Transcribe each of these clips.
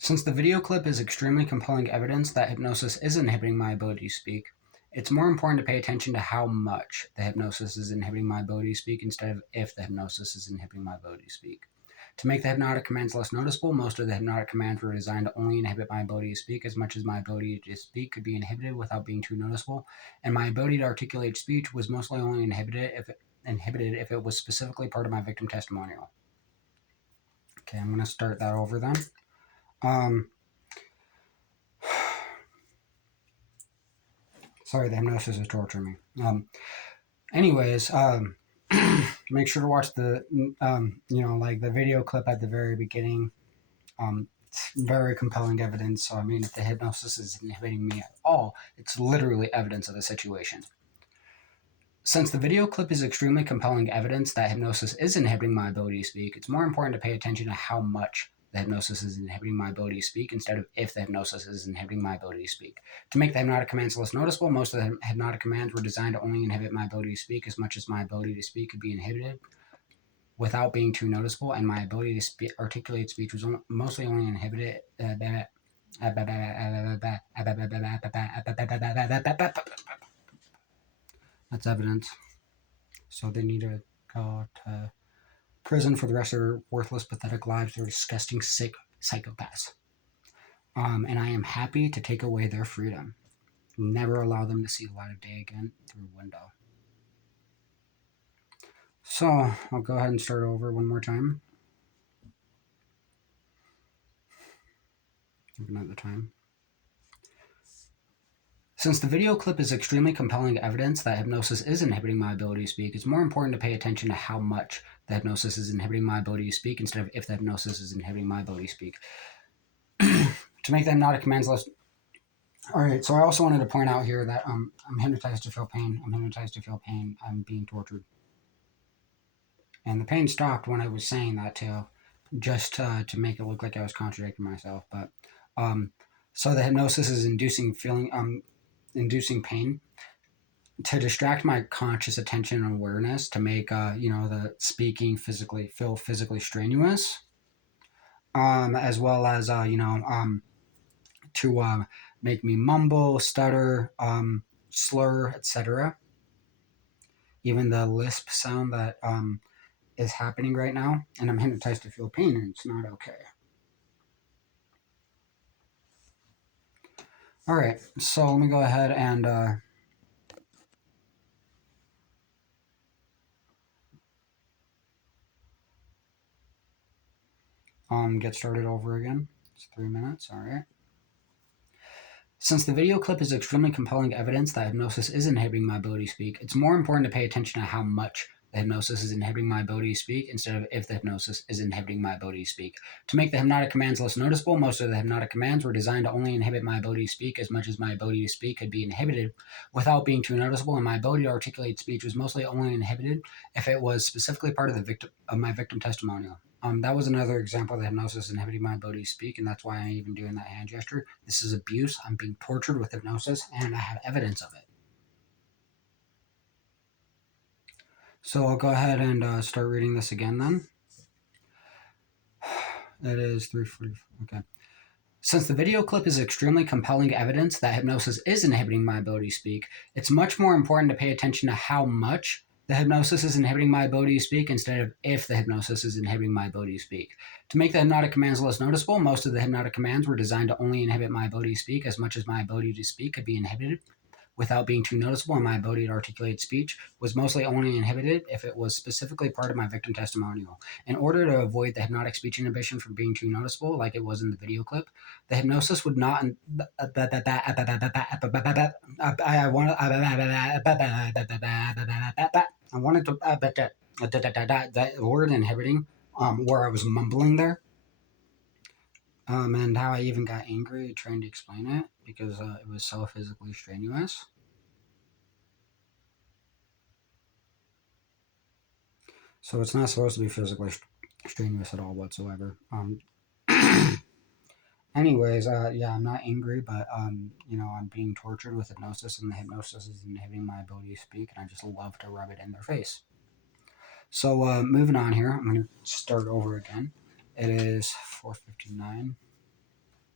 Since the video clip is extremely compelling evidence that hypnosis is inhibiting my ability to speak, it's more important to pay attention to how much the hypnosis is inhibiting my ability to speak instead of if the hypnosis is inhibiting my ability to speak. To make the hypnotic commands less noticeable, most of the hypnotic commands were designed to only inhibit my ability to speak as much as my ability to speak could be inhibited without being too noticeable, and my ability to articulate speech was mostly only inhibited if it was specifically part of my victim testimonial. Okay, I'm going to start that over then. Sorry, the hypnosis is torturing me. Anyways, make sure to watch the, like the video clip at the very beginning. It's very compelling evidence. So, I mean, if the hypnosis is inhibiting me at all, it's literally evidence of the situation. Since the video clip is extremely compelling evidence that hypnosis is inhibiting my ability to speak, it's more important to pay attention to how much the hypnosis is inhibiting my ability to speak instead of if the hypnosis is inhibiting my ability to speak. To make the hypnotic commands less noticeable, most of the hypnotic commands were designed to only inhibit my ability to speak as much as my ability to speak could be inhibited without being too noticeable, and my ability to articulate speech was mostly only inhibited. That's evidence. So they need to go to prison for the rest of their worthless, pathetic lives. They're disgusting, sick psychopaths. And I am happy to take away their freedom. Never allow them to see the light of day again through a window. So I'll go ahead and start over one more time. Looking at the time. Since the video clip is extremely compelling evidence that hypnosis is inhibiting my ability to speak, it's more important to pay attention to how much the hypnosis is inhibiting my ability to speak instead of if the hypnosis is inhibiting my ability to speak. To make the hypnotic commands less... Alright, so I also wanted to point out here that I'm hypnotized to feel pain. I'm hypnotized to feel pain. I'm being tortured. And the pain stopped when I was saying that too, just to make it look like I was contradicting myself. But so the hypnosis is inducing pain to distract my conscious attention and awareness, to make the speaking feel physically strenuous, as well as to make me mumble, stutter, slur, etc. Even the lisp sound that is happening right now, and I'm hypnotized to feel pain, and it's not okay. All right, so let me go ahead and get started over again. It's 3 minutes. All right. Since the video clip is extremely compelling evidence that hypnosis is inhibiting my ability to speak, it's more important to pay attention to how much the hypnosis is inhibiting my ability to speak instead of if the hypnosis is inhibiting my ability to speak. To make the hypnotic commands less noticeable, most of the hypnotic commands were designed to only inhibit my ability to speak as much as my ability to speak could be inhibited without being too noticeable, and my ability to articulate speech was mostly only inhibited if it was specifically part of my victim testimonial. That was another example of the hypnosis inhibiting my ability to speak, and that's why I'm even doing that hand gesture. This is abuse. I'm being tortured with hypnosis, and I have evidence of it. So I'll go ahead and start reading this again then. It is 3:40. Okay. Since the video clip is extremely compelling evidence that hypnosis is inhibiting my ability to speak, it's much more important to pay attention to how much the hypnosis is inhibiting my ability to speak instead of if the hypnosis is inhibiting my ability to speak. To make the hypnotic commands less noticeable, most of the hypnotic commands were designed to only inhibit my ability to speak as much as my ability to speak could be inhibited without being too noticeable, and my ability to articulate speech was mostly only inhibited if it was specifically part of my victim testimonial. In order to avoid the hypnotic speech inhibition from being too noticeable, like it was in the video clip, the hypnosis would not... I wanted to that word inhibiting, where I was mumbling there, and how I even got angry trying to explain it because it was so physically strenuous. So it's not supposed to be physically strenuous at all whatsoever. Anyways, yeah, I'm not angry, but I'm being tortured with hypnosis, and the hypnosis is inhibiting my ability to speak, and I just love to rub it in their face. So moving on here, I'm going to start over again. It is 4:59.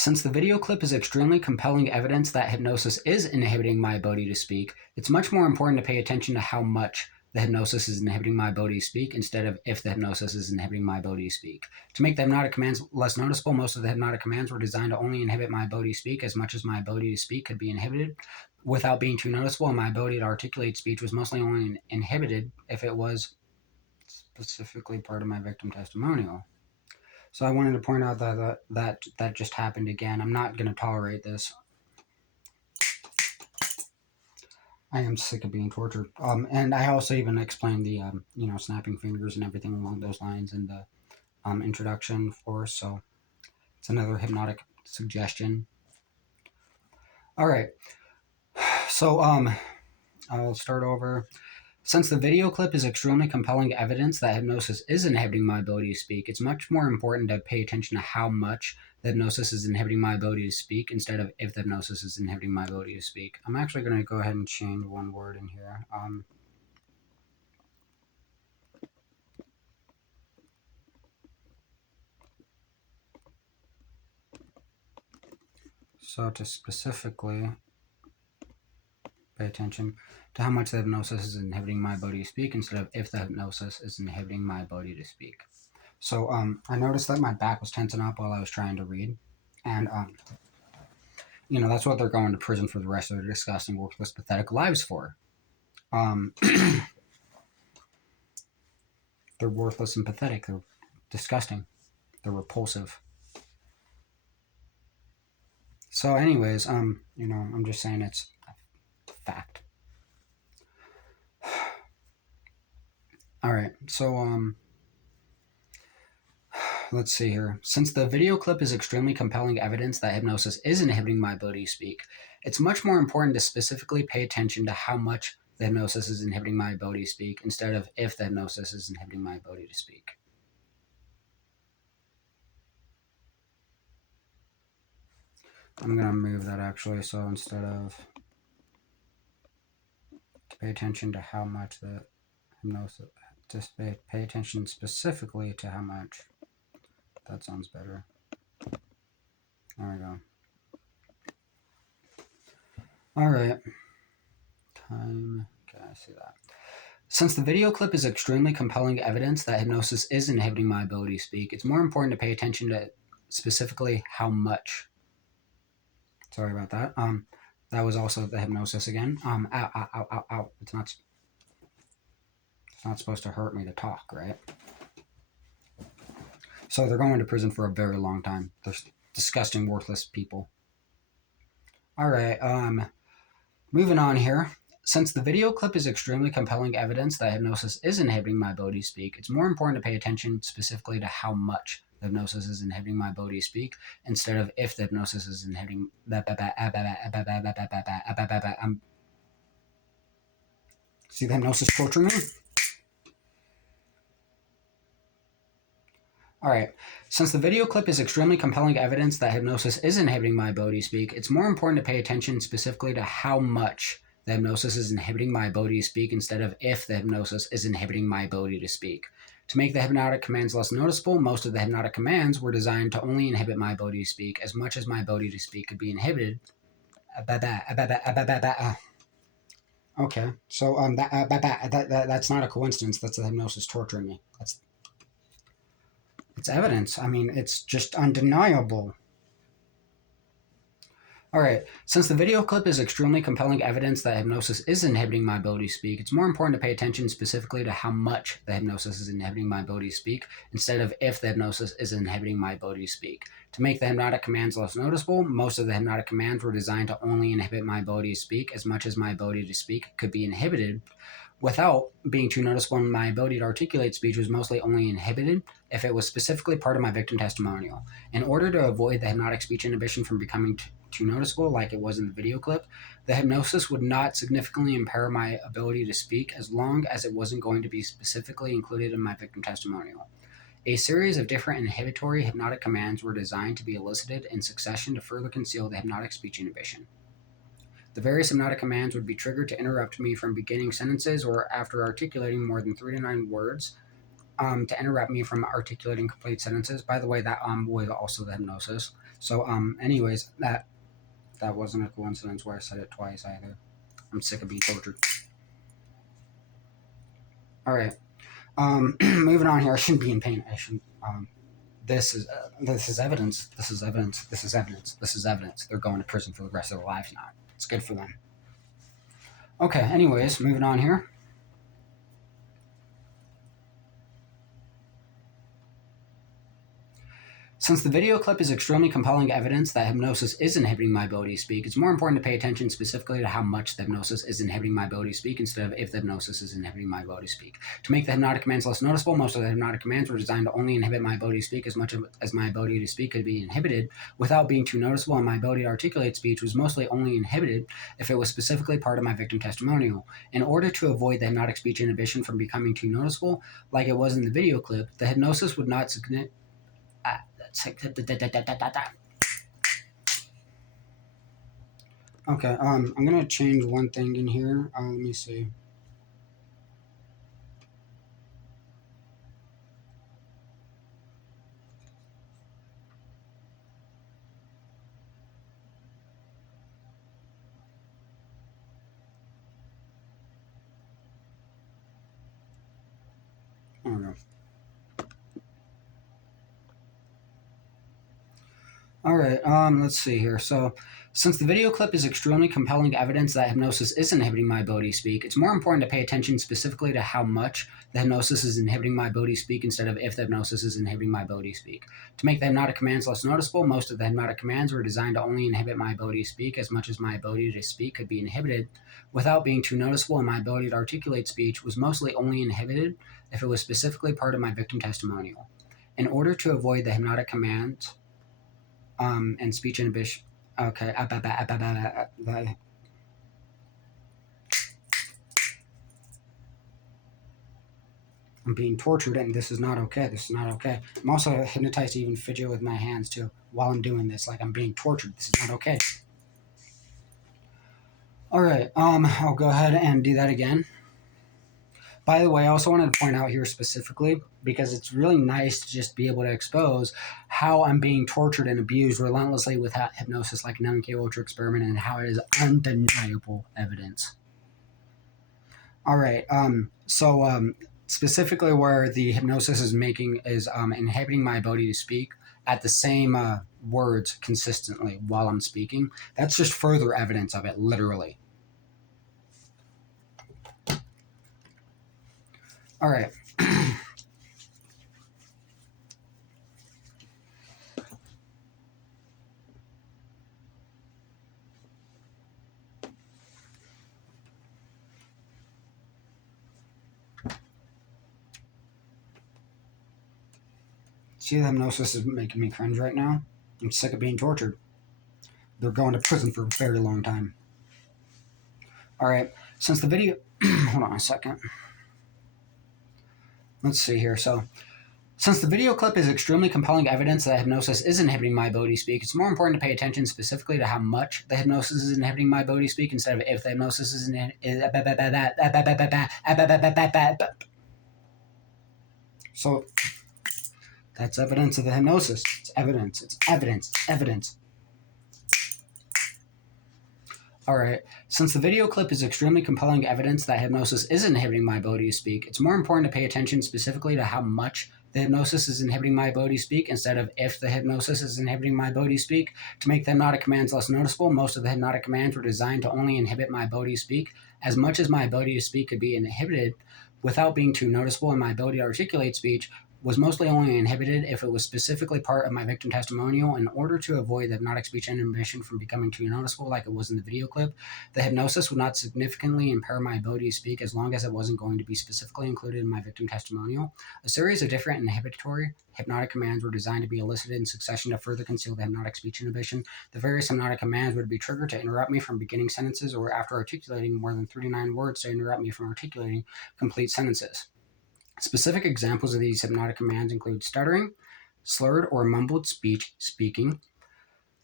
Since the video clip is extremely compelling evidence that hypnosis is inhibiting my ability to speak, it's much more important to pay attention to how much the hypnosis is inhibiting my ability to speak instead of if the hypnosis is inhibiting my ability to speak. To make the hypnotic commands less noticeable, most of the hypnotic commands were designed to only inhibit my ability to speak as much as my ability to speak could be inhibited without being too noticeable, and my ability to articulate speech was mostly only inhibited if it was specifically part of my victim testimonial. So I wanted to point out that just happened again. I'm not going to tolerate this. I am sick of being tortured. And I also even explained the snapping fingers and everything along those lines in the introduction, of course. So it's another hypnotic suggestion. All right. So I'll start over. Since the video clip is extremely compelling evidence that hypnosis is inhibiting my ability to speak, it's much more important to pay attention to how much the hypnosis is inhibiting my ability to speak instead of if the hypnosis is inhibiting my ability to speak. I'm actually going to go ahead and change one word in here. So to specifically pay attention to how much the hypnosis is inhibiting my ability to speak instead of if the hypnosis is inhibiting my ability to speak. So I noticed that my back was tensing up while I was trying to read. And, that's what they're going to prison for the rest of their disgusting, worthless, pathetic lives for. They're worthless and pathetic. They're disgusting. They're repulsive. So anyways, I'm just saying it's a fact. All right, so let's see here. Since the video clip is extremely compelling evidence that hypnosis is inhibiting my ability to speak, it's much more important to specifically pay attention to how much the hypnosis is inhibiting my ability to speak instead of if the hypnosis is inhibiting my ability to speak. I'm going to move that actually, so instead of to pay attention to how much the hypnosis, just pay attention specifically to how much. That sounds better. There we go. All right. Time. Okay, I see that. Since the video clip is extremely compelling evidence that hypnosis is inhibiting my ability to speak, it's more important to pay attention to specifically how much. Sorry about that. That was also the hypnosis again. Ow, ow, ow, ow, ow. It's not supposed to hurt me to talk, right? So they're going to prison for a very long time. They're disgusting, worthless people. All right. Moving on here. Since the video clip is extremely compelling evidence that hypnosis is inhibiting my ability to speak, it's more important to pay attention specifically to how much the hypnosis is inhibiting my ability to speak instead of if the hypnosis is inhibiting. See the hypnosis torturing me? All right. Since the video clip is extremely compelling evidence that hypnosis is inhibiting my ability to speak, it's more important to pay attention specifically to how much the hypnosis is inhibiting my ability to speak instead of if the hypnosis is inhibiting my ability to speak. To make the hypnotic commands less noticeable, most of the hypnotic commands were designed to only inhibit my ability to speak as much as my ability to speak could be inhibited. Okay, so that's not a coincidence. That's the hypnosis torturing me. It's evidence. I mean, it's just undeniable. All right. Since the video clip is extremely compelling evidence that hypnosis is inhibiting my ability to speak, it's more important to pay attention specifically to how much the hypnosis is inhibiting my ability to speak instead of if the hypnosis is inhibiting my ability to speak. To make the hypnotic commands less noticeable, most of the hypnotic commands were designed to only inhibit my ability to speak as much as my ability to speak could be inhibited without being too noticeable. My ability to articulate speech was mostly only inhibited if it was specifically part of my victim testimonial. In order to avoid the hypnotic speech inhibition from becoming too noticeable like it was in the video clip, the hypnosis would not significantly impair my ability to speak as long as it wasn't going to be specifically included in my victim testimonial. A series of different inhibitory hypnotic commands were designed to be elicited in succession to further conceal the hypnotic speech inhibition. The various hypnotic commands would be triggered to interrupt me from beginning sentences or after articulating more than 3 to 9 words to interrupt me from articulating complete sentences. By the way, that was also the hypnosis. So anyways, that wasn't a coincidence where I said it twice either. I'm sick of being tortured. All right. Moving on here. I shouldn't be in pain. I shouldn't. This is evidence. This is evidence. This is evidence. This is evidence. They're going to prison for the rest of their lives now. It's good for them. Okay. Anyways, moving on here. Since the video clip is extremely compelling evidence that hypnosis is inhibiting my ability to speak, it's more important to pay attention specifically to how much the hypnosis is inhibiting my ability to speak instead of if the hypnosis is inhibiting my ability to speak. To make the hypnotic commands less noticeable, most of the hypnotic commands were designed to only inhibit my ability to speak as much as my ability to speak could be inhibited without being too noticeable, and my ability to articulate speech was mostly only inhibited if it was specifically part of my victim testimonial. In order to avoid the hypnotic speech inhibition from becoming too noticeable, like it was in the video clip, the hypnosis would not Okay, I'm gonna change one thing in here. Let me see. Oh no. All right, let's see here. So, since the video clip is extremely compelling evidence that hypnosis is inhibiting my ability to speak, it's more important to pay attention specifically to how much the hypnosis is inhibiting my ability to speak instead of if the hypnosis is inhibiting my ability to speak. To make the hypnotic commands less noticeable, most of the hypnotic commands were designed to only inhibit my ability to speak as much as my ability to speak could be inhibited without being too noticeable, and my ability to articulate speech was mostly only inhibited if it was specifically part of my victim testimonial. In order to avoid the hypnotic commands, and speech inhibition. Okay. I'm being tortured, and this is not okay. This is not okay. I'm also hypnotized to even fidget with my hands too while I'm doing this. Like I'm being tortured. This is not okay. All right. I'll go ahead and do that again. By the way, I also wanted to point out here specifically, because it's really nice to just be able to expose how I'm being tortured and abused relentlessly with hypnosis like an MK Ultra experiment, and how it is undeniable evidence. All right. Specifically where the hypnosis is inhibiting my ability to speak at the same words consistently while I'm speaking. That's just further evidence of it, literally. All right. See, the hypnosis is making me cringe right now. I'm sick of being tortured. They're going to prison for a very long time. All right. Since the video... Hold on a second. Let's see here. So, since the video clip is extremely compelling evidence that hypnosis is inhibiting my ability to speak, it's more important to pay attention specifically to how much the hypnosis is inhibiting my ability to speak instead of if the hypnosis is So, that's evidence of the hypnosis. It's evidence. It's evidence. It's evidence. All right. Since the video clip is extremely compelling evidence that hypnosis is inhibiting my ability to speak, it's more important to pay attention specifically to how much the hypnosis is inhibiting my ability to speak instead of if the hypnosis is inhibiting my ability to speak. To make the hypnotic commands less noticeable, most of the hypnotic commands were designed to only inhibit my ability to speak as much as my ability to speak could be inhibited without being too noticeable, and my ability to articulate speech was mostly only inhibited if it was specifically part of my victim testimonial. In order to avoid the hypnotic speech inhibition from becoming too noticeable like it was in the video clip, the hypnosis would not significantly impair my ability to speak as long as it wasn't going to be specifically included in my victim testimonial. A series of different inhibitory hypnotic commands were designed to be elicited in succession to further conceal the hypnotic speech inhibition. The various hypnotic commands would be triggered to interrupt me from beginning sentences, or after articulating more than 39 words to interrupt me from articulating complete sentences. Specific examples of these hypnotic commands include stuttering, slurred or mumbled speech speaking,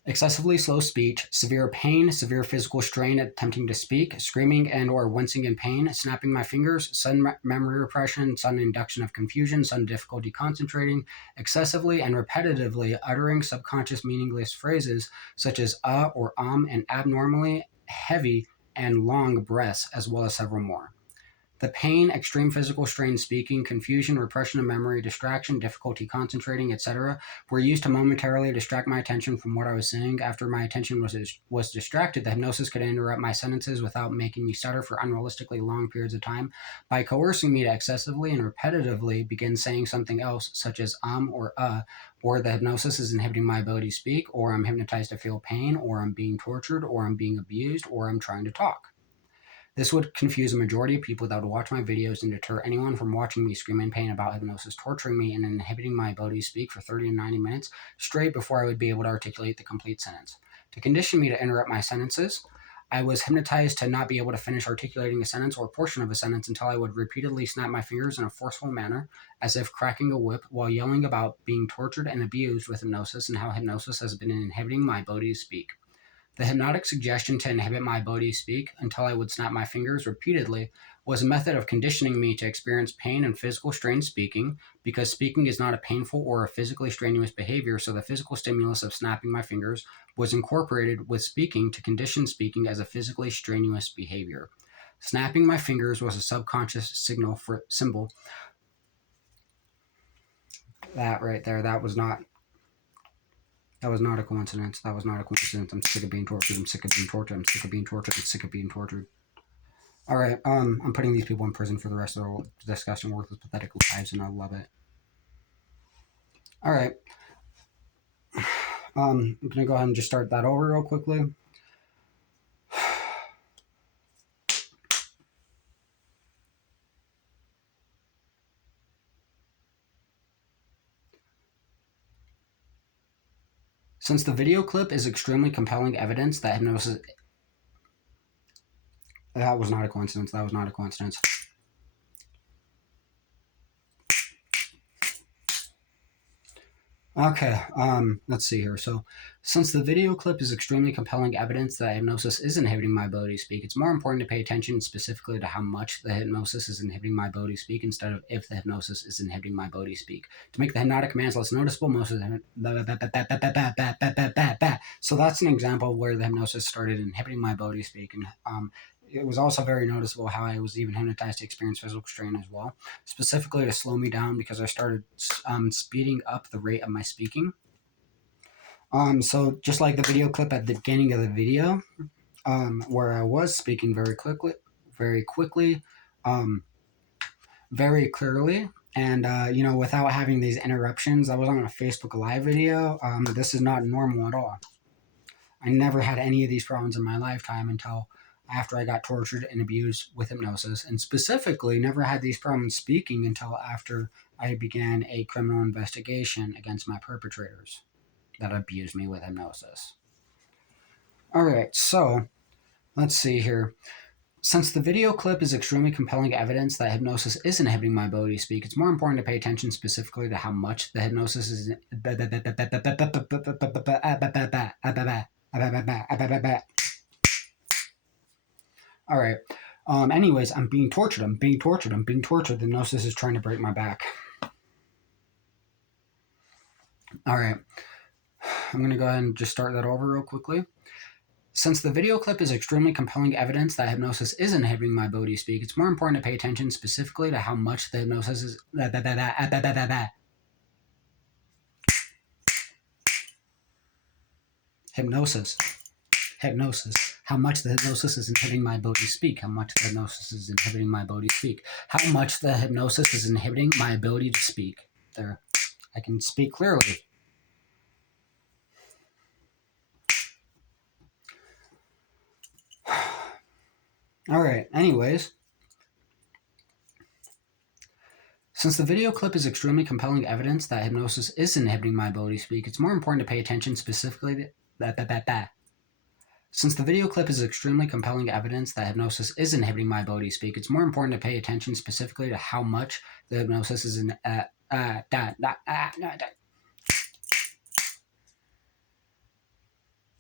excessively slow speech, severe pain, severe physical strain attempting to speak, screaming and or wincing in pain, snapping my fingers, sudden memory repression, sudden induction of confusion, sudden difficulty concentrating, excessively and repetitively uttering subconscious meaningless phrases such as or and abnormally heavy and long breaths, as well as several more. The pain, extreme physical strain speaking, confusion, repression of memory, distraction, difficulty concentrating, etc., were used to momentarily distract my attention from what I was saying. After my attention was distracted, the hypnosis could interrupt my sentences without making me stutter for unrealistically long periods of time by coercing me to excessively and repetitively begin saying something else, such as or the hypnosis is inhibiting my ability to speak, or I'm hypnotized to feel pain, or I'm being tortured, or I'm being abused, or I'm trying to talk. This would confuse a majority of people that would watch my videos and deter anyone from watching me scream in pain about hypnosis torturing me and inhibiting my ability to speak for 30 to 90 minutes straight before I would be able to articulate the complete sentence. To condition me to interrupt my sentences, I was hypnotized to not be able to finish articulating a sentence or a portion of a sentence until I would repeatedly snap my fingers in a forceful manner, as if cracking a whip, while yelling about being tortured and abused with hypnosis and how hypnosis has been inhibiting my ability to speak. The hypnotic suggestion to inhibit my ability to speak until I would snap my fingers repeatedly was a method of conditioning me to experience pain and physical strain speaking, because speaking is not a painful or a physically strenuous behavior, so the physical stimulus of snapping my fingers was incorporated with speaking to condition speaking as a physically strenuous behavior. Snapping my fingers was a subconscious symbol. That right there, that was not a coincidence. That was not a coincidence. I'm sick of being tortured. I'm sick of being tortured. I'm sick of being tortured. I'm sick of being tortured. All right. I'm putting these people in prison for the rest of their disgusting, worthless, pathetic lives, and I love it. All right. I'm gonna go ahead and just start that over real quickly. Since the video clip is extremely compelling evidence that hypnosis... That was not a coincidence. That was not a coincidence. Okay, let's see here. So, since the video clip is extremely compelling evidence that hypnosis is inhibiting my ability to speak, it's more important to pay attention specifically to how much the hypnosis is inhibiting my ability to speak instead of if the hypnosis is inhibiting my ability to speak. To make the hypnotic commands less noticeable, most of the... So that's an example of where the hypnosis started inhibiting my ability to speak, and it was also very noticeable how I was even hypnotized to experience physical strain as well, specifically to slow me down because I started speeding up the rate of my speaking. So just like the video clip at the beginning of the video, where I was speaking very quickly, very clearly, and without having these interruptions. I was on a Facebook Live video. This is not normal at all. I never had any of these problems in my lifetime until after I got tortured and abused with hypnosis, and specifically never had these problems speaking until after I began a criminal investigation against my perpetrators that abused me with hypnosis. All right, so let's see here. Since the video clip is extremely compelling evidence that hypnosis is inhibiting my ability to speak, it's more important to pay attention specifically to how much the hypnosis is... All right. Anyways, I'm being tortured. The hypnosis is trying to break my back. All right. I'm going to go ahead and just start that over real quickly. Since the video clip is extremely compelling evidence that hypnosis is inhibiting my ability to speak, it's more important to pay attention specifically to how much the hypnosis is... Hypnosis. How much the hypnosis is inhibiting my ability to speak. How much the hypnosis is inhibiting my ability to speak. How much the hypnosis is inhibiting my ability to speak. There. I can speak clearly. All right. Anyways. Since the video clip is extremely compelling evidence that hypnosis is inhibiting my ability to speak, it's more important to pay attention specifically to... Since the video clip is extremely compelling evidence that hypnosis is inhibiting my ability to speak, it's more important to pay attention specifically to how much the hypnosis is in...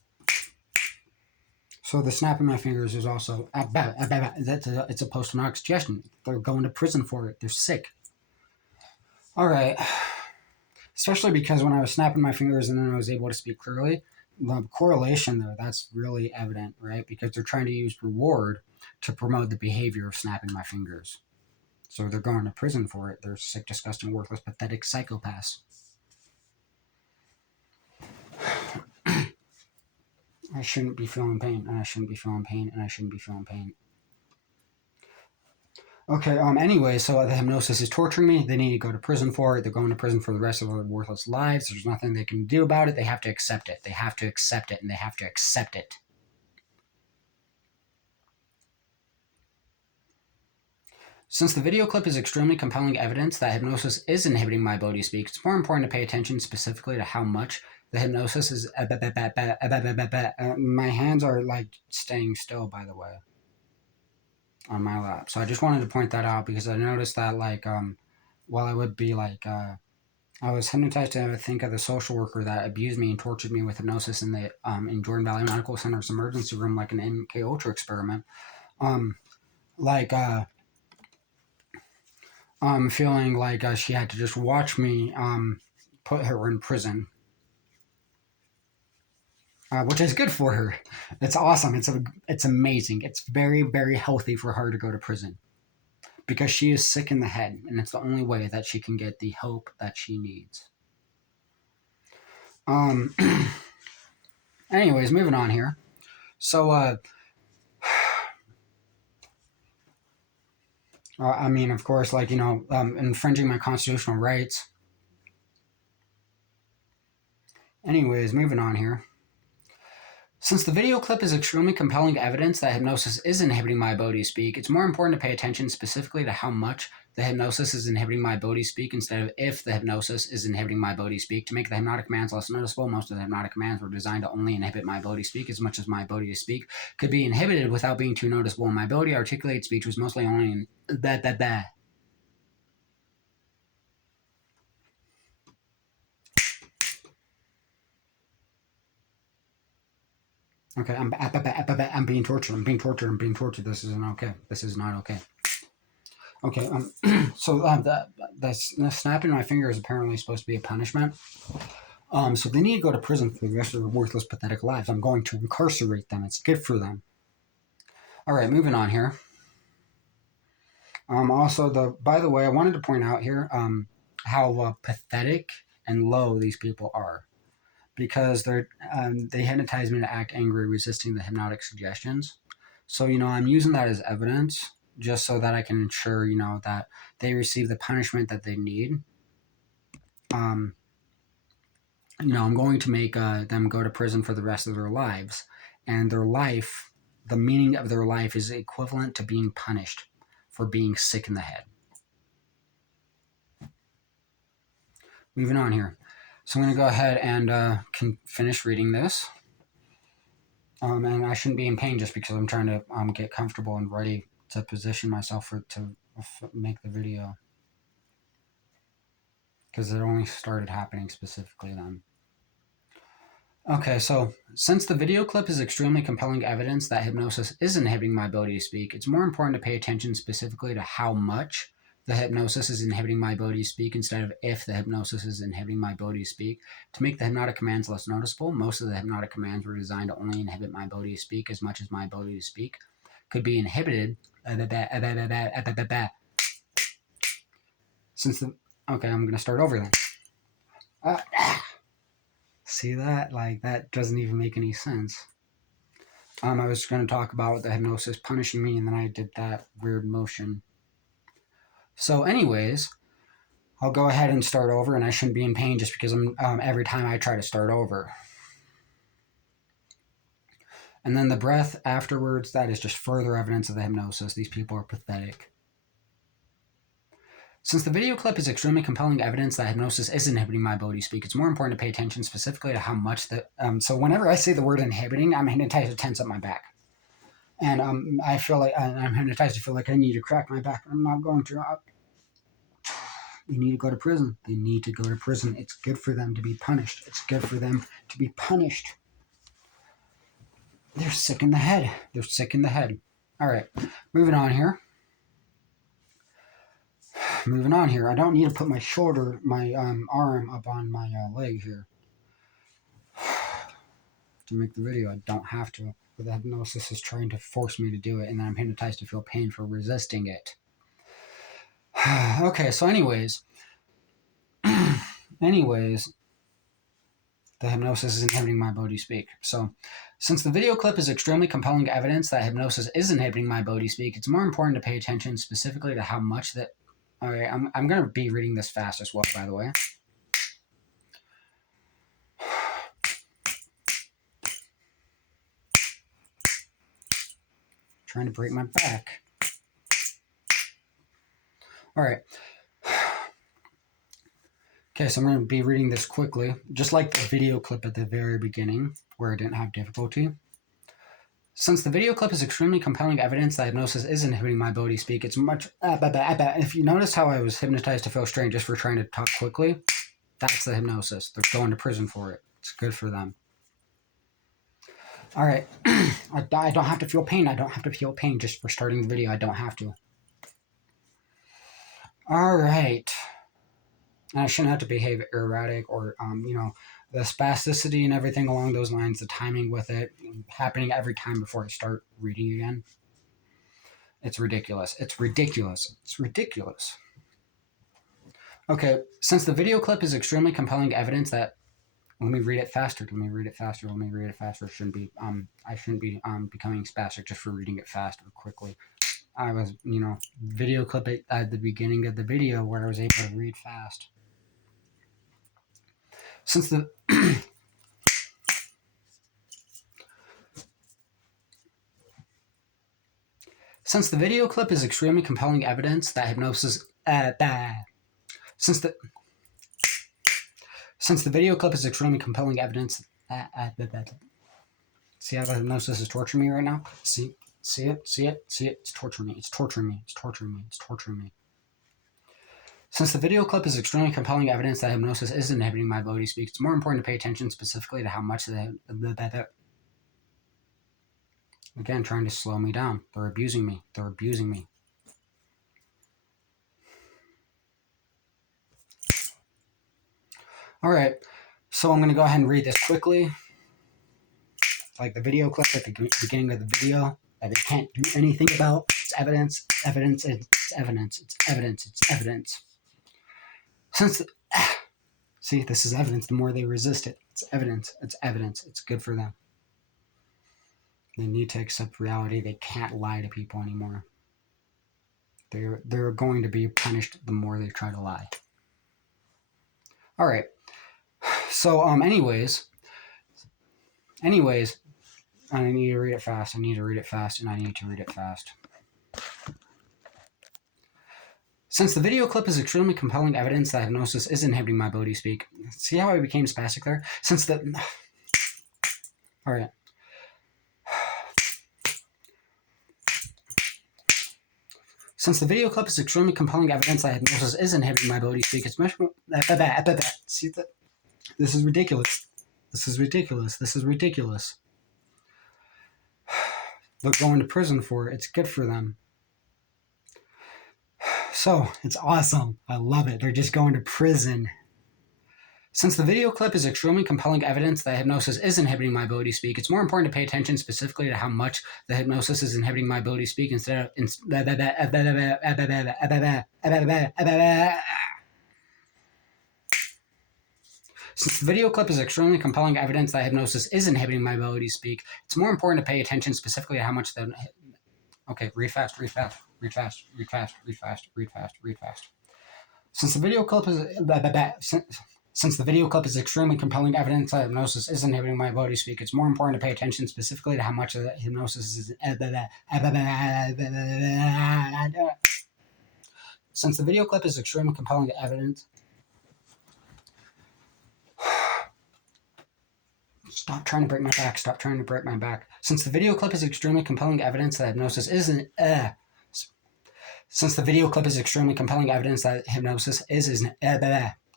So the snapping my fingers is also it's a post-traumatic suggestion. They're going to prison for it. They're sick. All right. Especially because when I was snapping my fingers and then I was able to speak clearly, the correlation there, that's really evident, right? Because they're trying to use reward to promote the behavior of snapping my fingers. So they're going to prison for it. They're sick, disgusting, worthless, pathetic psychopaths. I shouldn't be feeling pain, and I shouldn't be feeling pain, and I shouldn't be feeling pain. Okay, anyway, so the hypnosis is torturing me. They need to go to prison for it. They're going to prison for the rest of their worthless lives. There's nothing they can do about it. They have to accept it. They have to accept it, and they have to accept it. Since the video clip is extremely compelling evidence that hypnosis is inhibiting my ability to speak, it's more important to pay attention specifically to how much the hypnosis is. My hands are like staying still, by the way, on my lap. So I just wanted to point that out because I noticed that, like, while I would be like, I was hypnotized to think of the social worker that abused me and tortured me with hypnosis in the in Jordan Valley Medical Center's emergency room, like an MK Ultra experiment. Like, feeling like she had to just watch me put her in prison, which is good for her. It's awesome. It's amazing. It's very, very healthy for her to go to prison because she is sick in the head, and it's the only way that she can get the help that she needs. Anyways, moving on here. So, I mean, of course, like, infringing my constitutional rights. Anyways, moving on here. Since the video clip is extremely compelling evidence that hypnosis is inhibiting my ability to speak, it's more important to pay attention specifically to how much the hypnosis is inhibiting my ability to speak instead of if the hypnosis is inhibiting my ability to speak. To make the hypnotic commands less noticeable, most of the hypnotic commands were designed to only inhibit my ability to speak as much as my ability to speak could be inhibited without being too noticeable. My ability to articulate speech was mostly only in that. Okay, I'm being tortured. I'm being tortured. I'm being tortured. This isn't okay. This is not okay. Okay, so the snapping my finger is apparently supposed to be a punishment. So they need to go to prison for the rest of their worthless, pathetic lives. I'm going to incarcerate them. It's good for them. All right, moving on here. Also, by the way, I wanted to point out here how pathetic and low these people are, because they hypnotize me to act angry, resisting the hypnotic suggestions. So, I'm using that as evidence just so that I can ensure, that they receive the punishment that they need. I'm going to make them go to prison for the rest of their lives. And their life, the meaning of their life is equivalent to being punished for being sick in the head. Moving on here. So I'm going to go ahead and finish reading this. And I shouldn't be in pain just because I'm trying to get comfortable and ready to position myself to make the video. Because it only started happening specifically then. Okay, so since the video clip is extremely compelling evidence that hypnosis is inhibiting my ability to speak, it's more important to pay attention specifically to how much the hypnosis is inhibiting my ability to speak instead of if the hypnosis is inhibiting my ability to speak. To make the hypnotic commands less noticeable, most of the hypnotic commands were designed to only inhibit my ability to speak as much as my ability to speak could be inhibited. Since the... Okay, I'm going to start over then. See that? Like, that doesn't even make any sense. I was going to talk about the hypnosis punishing me, and then I did that weird motion. So anyways, I'll go ahead and start over, and I shouldn't be in pain just because I'm every time I try to start over. And then the breath afterwards, that is just further evidence of the hypnosis. These people are pathetic. Since the video clip is extremely compelling evidence that hypnosis is inhibiting my ability to speak, it's more important to pay attention specifically to how much that... so whenever I say the word inhibiting, I'm hypnotized to tense up my back. And I feel like I'm hypnotized to feel like I need to crack my back. I'm not going to. They need to go to prison. They need to go to prison. It's good for them to be punished. It's good for them to be punished. They're sick in the head. They're sick in the head. All right, moving on here. Moving on here. I don't need to put my arm up on my leg here to make the video. I don't have to. But the hypnosis is trying to force me to do it, and then I'm hypnotized to feel pain for resisting it. Okay, so anyways, the hypnosis is inhibiting my body speak. So, since the video clip is extremely compelling evidence that hypnosis is inhibiting my body speak, it's more important to pay attention specifically to how much that. All right, I'm going to be reading this fast as well, by the way. Trying to break my back. All right. Okay, so I'm going to be reading this quickly, just like the video clip at the very beginning, where I didn't have difficulty. Since the video clip is extremely compelling evidence that hypnosis is inhibiting my body speak, it's much... If you notice how I was hypnotized to feel strange just for trying to talk quickly, that's the hypnosis. They're going to prison for it. It's good for them. All right. I don't have to feel pain. I don't have to feel pain just for starting the video. I don't have to. All right. And I shouldn't have to behave erratic or, the spasticity and everything along those lines, the timing with it happening every time before I start reading again. It's ridiculous. It's ridiculous. It's ridiculous. Okay, since the video clip is extremely compelling evidence that... Let me read it faster. Let me read it faster. Let me read it faster. I shouldn't be becoming spastic just for reading it fast or quickly. I was, video clip at the beginning of the video where I was able to read fast. Since the since the video clip is extremely compelling evidence that hypnosis since the video clip is extremely compelling evidence see how the hypnosis is torturing me right now? See it? It's torturing me. It's torturing me. It's torturing me. It's torturing me. Since the video clip is extremely compelling evidence that hypnosis is inhibiting my body speak, it's more important to pay attention specifically to how much again, trying to slow me down. They're abusing me. They're abusing me. All right, so I'm going to go ahead and read this quickly. Like the video clip at the beginning of the video that they can't do anything about. It's evidence, evidence, it's evidence, it's evidence, it's evidence. See, this is evidence. The more they resist it, it's evidence, it's evidence. It's good for them. They need to accept reality. They can't lie to people anymore. They're going to be punished the more they try to lie. All right. So, anyways, I need to read it fast. I need to read it fast, and I need to read it fast. Since the video clip is extremely compelling evidence that hypnosis is inhibiting my body speak. See how I became spastic there? All right. Since the video clip is extremely compelling evidence that hypnosis is inhibiting my body speak, it's much more... See that? This is ridiculous. This is ridiculous. This is ridiculous. They're going to prison for it. It's good for them. So, it's awesome. I love it. They're just going to prison. Since the video clip is extremely compelling evidence that hypnosis is inhibiting my ability to speak, it's more important to pay attention specifically to how much the hypnosis is inhibiting my ability to speak instead of... Since the video clip is extremely compelling evidence that hypnosis is inhibiting my ability to speak, it's more important to pay attention specifically to how much the... Okay, read fast, read fast, read fast, read fast, read fast, read fast, read fast. Since the video clip is extremely compelling evidence that hypnosis is inhibiting my ability to speak, it's more important to pay attention specifically to how much of the hypnosis is... Since the video clip is extremely compelling evidence... Stop trying to break my back. Stop trying to break my back. Since the video clip is extremely compelling evidence that hypnosis isn't... Since the video clip is extremely compelling evidence that hypnosis isn't...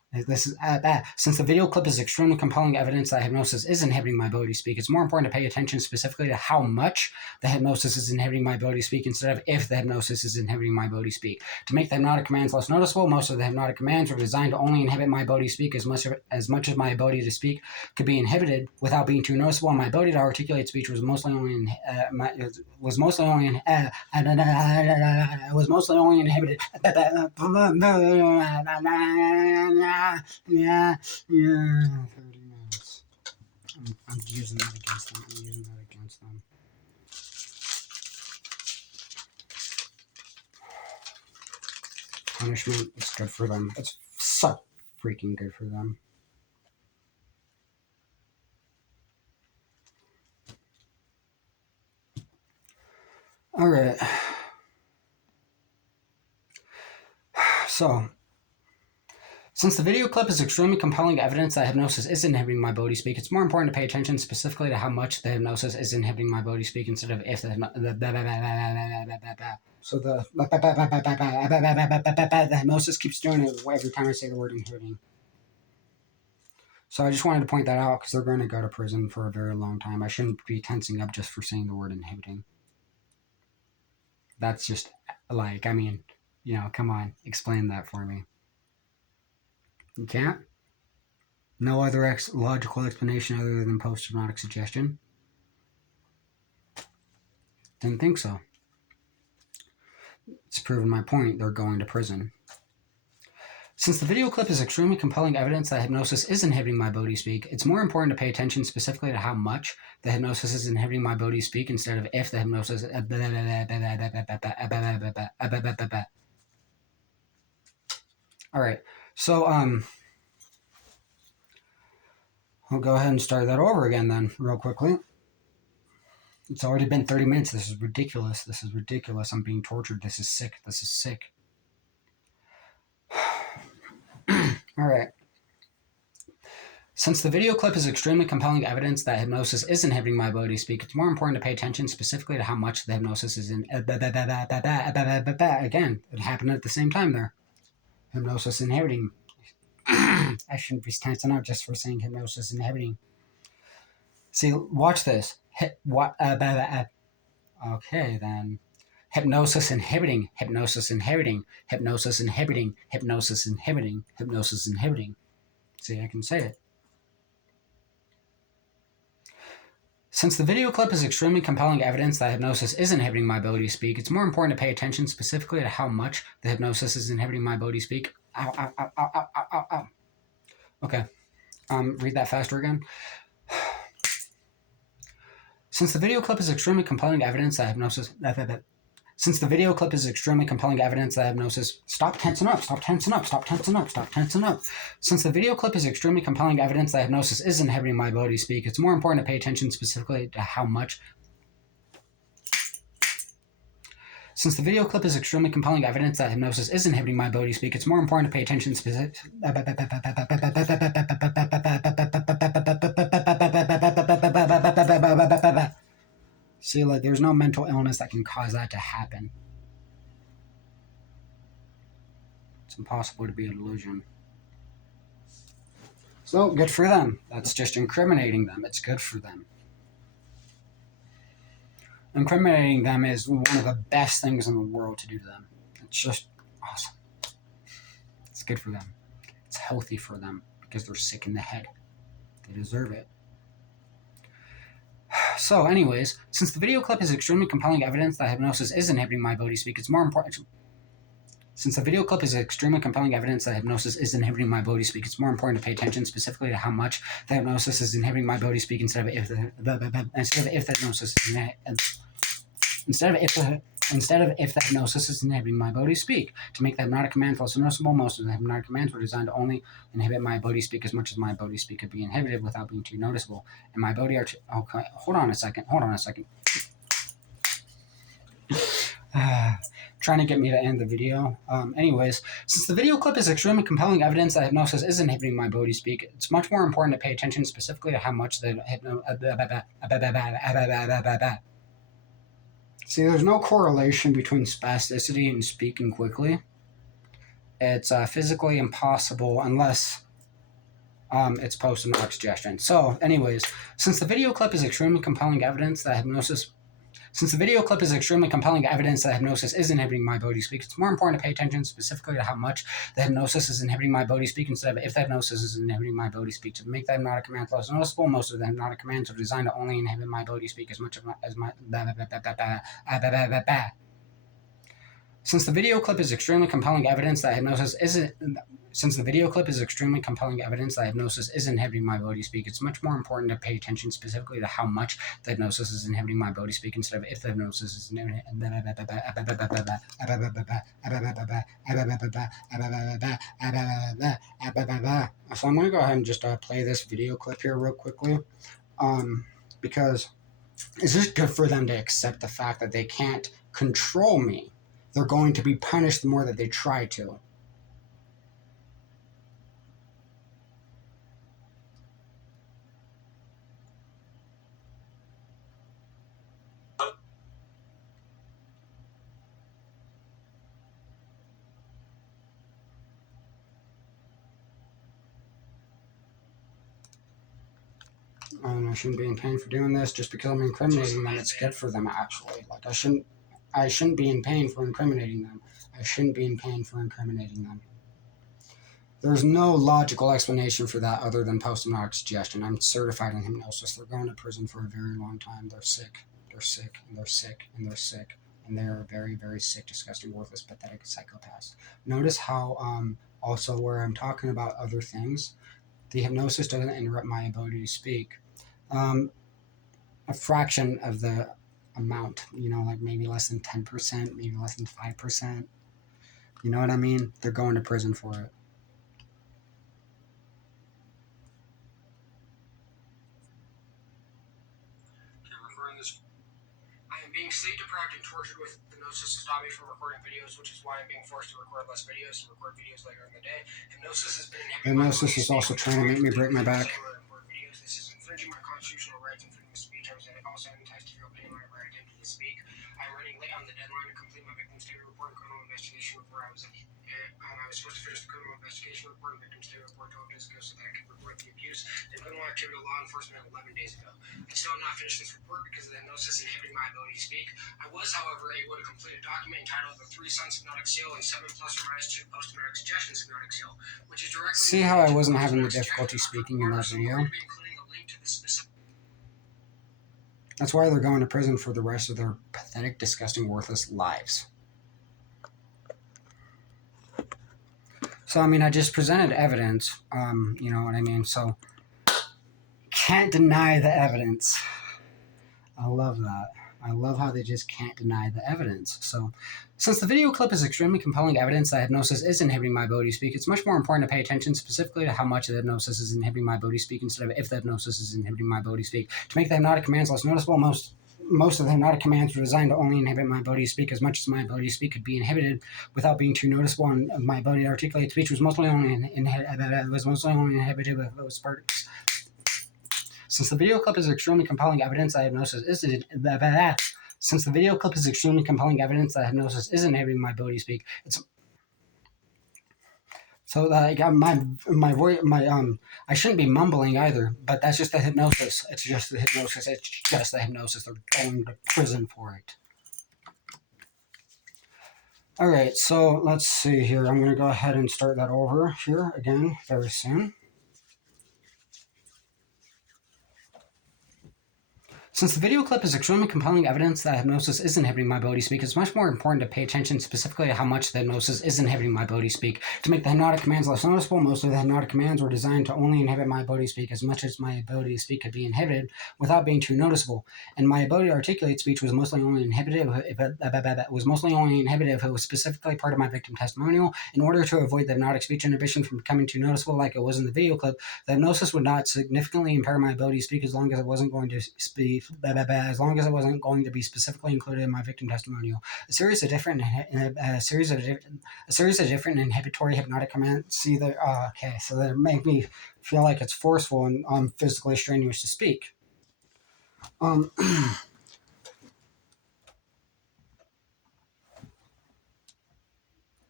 This is since the video clip is extremely compelling evidence that hypnosis is inhibiting my ability to speak, it's more important to pay attention specifically to how much the hypnosis is inhibiting my ability to speak instead of if the hypnosis is inhibiting my ability to speak. To make the hypnotic commands less noticeable, most of the hypnotic commands are designed to only inhibit my ability to speak as much as my ability to speak could be inhibited without being too noticeable. And my ability to articulate speech was mostly only inhibited. Yeah, 30 minutes. I'm using that against them. Punishment, it's good for them. It's so freaking good for them. All right. So, since the video clip is extremely compelling evidence that hypnosis is inhibiting my ability to speak, it's more important to pay attention specifically to how much the hypnosis is inhibiting my ability to speak instead of if the so the hypnosis keeps doing it every time I say the word inhibiting. So I just wanted to point that out because they're going to go to prison for a very long time. I shouldn't be tensing up just for saying the word inhibiting. That's just like, I mean, come on, explain that for me. You can't? No other logical explanation other than post-hypnotic suggestion? Didn't think so. It's proven my point. They're going to prison. Since the video clip is extremely compelling evidence that hypnosis is inhibiting my ability to speak, it's more important to pay attention specifically to how much the hypnosis is inhibiting my ability to speak instead of if the hypnosis... All right. So, I'll go ahead and start that over again then, real quickly. It's already been 30 minutes. This is ridiculous. I'm being tortured. This is sick. All right. Since the video clip is extremely compelling evidence that hypnosis is inhibiting my ability to speak, it's more important to pay attention specifically to how much the hypnosis is in... Again, it happened at the same time there. Hypnosis inhibiting. I shouldn't be tensing up just for saying hypnosis inhibiting. See, watch this. Okay, then. Hypnosis inhibiting. See, I can say it. Since the video clip is extremely compelling evidence that hypnosis is inhibiting my ability to speak, it's more important to pay attention specifically to how much the hypnosis is inhibiting my ability to speak. Ow. Okay. Read that faster again. Since the video clip is extremely compelling evidence that hypnosis... Since the video clip is extremely compelling evidence that hypnosis... Stop tensing up. Since the video clip is extremely compelling evidence that hypnosis is inhibiting my ability to speak, it's more important to pay attention specifically to how much... Since the video clip is extremely compelling evidence that hypnosis is inhibiting my ability to speak, it's more important to pay attention specifically... See, like, there's no mental illness that can cause that to happen. It's impossible to be a delusion. So, good for them. That's just incriminating them. It's good for them. Incriminating them is one of the best things in the world to do to them. It's just awesome. It's good for them. It's healthy for them because they're sick in the head. They deserve it. So, anyways, since the video clip is extremely compelling evidence that hypnosis is inhibiting my ability to speak, it's more important... Since the video clip is extremely compelling evidence that hypnosis is inhibiting my ability to speak, it's more important to pay attention specifically to how much the hypnosis is inhibiting my ability to speak instead of if the hypnosis is inhibiting my ability to speak. To make the hypnotic commands less noticeable, most of the hypnotic commands were designed to only inhibit my ability to speak as much as my ability to speak could be inhibited without being too noticeable. And my ability... Okay, hold on a second. Trying to get me to end the video. Anyways, since the video clip is extremely compelling evidence that hypnosis is inhibiting my ability to speak, it's much more important to pay attention specifically to how much the See, there's no correlation between spasticity and speaking quickly. it's physically impossible unless it's post-hypnotic suggestion. So, anyways, since the video clip is extremely compelling evidence that hypnosis Since the video clip is extremely compelling evidence that hypnosis is inhibiting my ability to speak, it's more important to pay attention specifically to how much the hypnosis is inhibiting my ability to speak instead of if the hypnosis is inhibiting my ability to speak. To make the hypnotic commands less noticeable, most of the hypnotic commands are designed to only inhibit my ability to speak as much as my. Since the video clip is extremely compelling evidence that hypnosis isn't since the video clip is extremely compelling evidence that hypnosis is inhibiting my ability to speak, it's much more important to pay attention specifically to how much the hypnosis is inhibiting my ability to speak instead of if the hypnosis is inhibiting. So I'm going to go ahead and just play this video clip here real quickly, because it's just good for them to accept the fact that they can't control me. They're going to be punished the more that they try to. And I shouldn't be in pain for doing this just because I'm incriminating them. It's good for them, actually. Like, I shouldn't be in pain for incriminating them. I shouldn't be in pain for incriminating them. There's no logical explanation for that other than post-hypnotic suggestion. I'm certified in hypnosis. They're going to prison for a very long time. They're sick. They're sick, and they're sick, and they're sick. And they're very, very sick, disgusting, worthless, pathetic psychopaths. Notice how, also where I'm talking about other things, the hypnosis doesn't interrupt my ability to speak. A fraction of the amount, like maybe less than 10%, maybe less than 5%. You know what I mean? They're going to prison for it. I am being sleep deprived and tortured with hypnosis to stop me from recording videos, which is why I'm being forced to record less videos and record videos later in the day. Hypnosis has been Hypnosis is also trying to make me break my back. This is infringing my constitutional rights and freedom of speech. I was also enticed to feel pain whenever I attempted to speak. I'm running late on the deadline to complete my victim statement report and criminal investigation report. I was supposed to finish the criminal investigation report and victim statement report 12 days ago so that I could report the abuse and criminal activity to law enforcement 11 days ago. I still have not finished this report because of the hypnosis inhibiting my ability to speak. I was, however, able to complete a document entitled The 3 Sons Hypnotic Seal and 7 plus or minus 2 Post-Hypnotic Suggestions Hypnotic Seal, which is directly... See how I wasn't having the difficulty speaking in that video? That's why they're going to prison for the rest of their pathetic, disgusting, worthless lives. So, I just presented evidence, you know what I mean? So, can't deny the evidence. I love that. I love how they just can't deny the evidence. So, since the video clip is extremely compelling evidence that hypnosis is inhibiting my ability to speak, it's much more important to pay attention specifically to how much the hypnosis is inhibiting my ability to speak instead of if the hypnosis is inhibiting my ability to speak. To make the hypnotic commands less noticeable, most of the hypnotic commands are designed to only inhibit my ability to speak as much as my ability to speak could be inhibited without being too noticeable, and my ability to articulate speech was mostly only inhibited with those parts. Since the video clip is extremely compelling evidence that hypnosis is inhibiting my ability to speak, it's so like my voice I shouldn't be mumbling either, but that's just the hypnosis. It's just the hypnosis. They're going to prison for it. All right, so let's see here. I'm going to go ahead and start that over here again very soon. Since the video clip is extremely compelling evidence that hypnosis is inhibiting my ability to speak, it's much more important to pay attention specifically to how much the hypnosis is inhibiting my ability to speak. To make the hypnotic commands less noticeable, most of the hypnotic commands were designed to only inhibit my ability to speak as much as my ability to speak could be inhibited without being too noticeable. And my ability to articulate speech was mostly only inhibited if it was specifically part of my victim testimonial. In order to avoid the hypnotic speech inhibition from becoming too noticeable like it was in the video clip, the hypnosis would not significantly impair my ability to speak as long as it wasn't going to be specifically included in my victim testimonial. A series of different inhibitory hypnotic commands. See that? Okay, so that make me feel like it's forceful and physically strenuous to speak.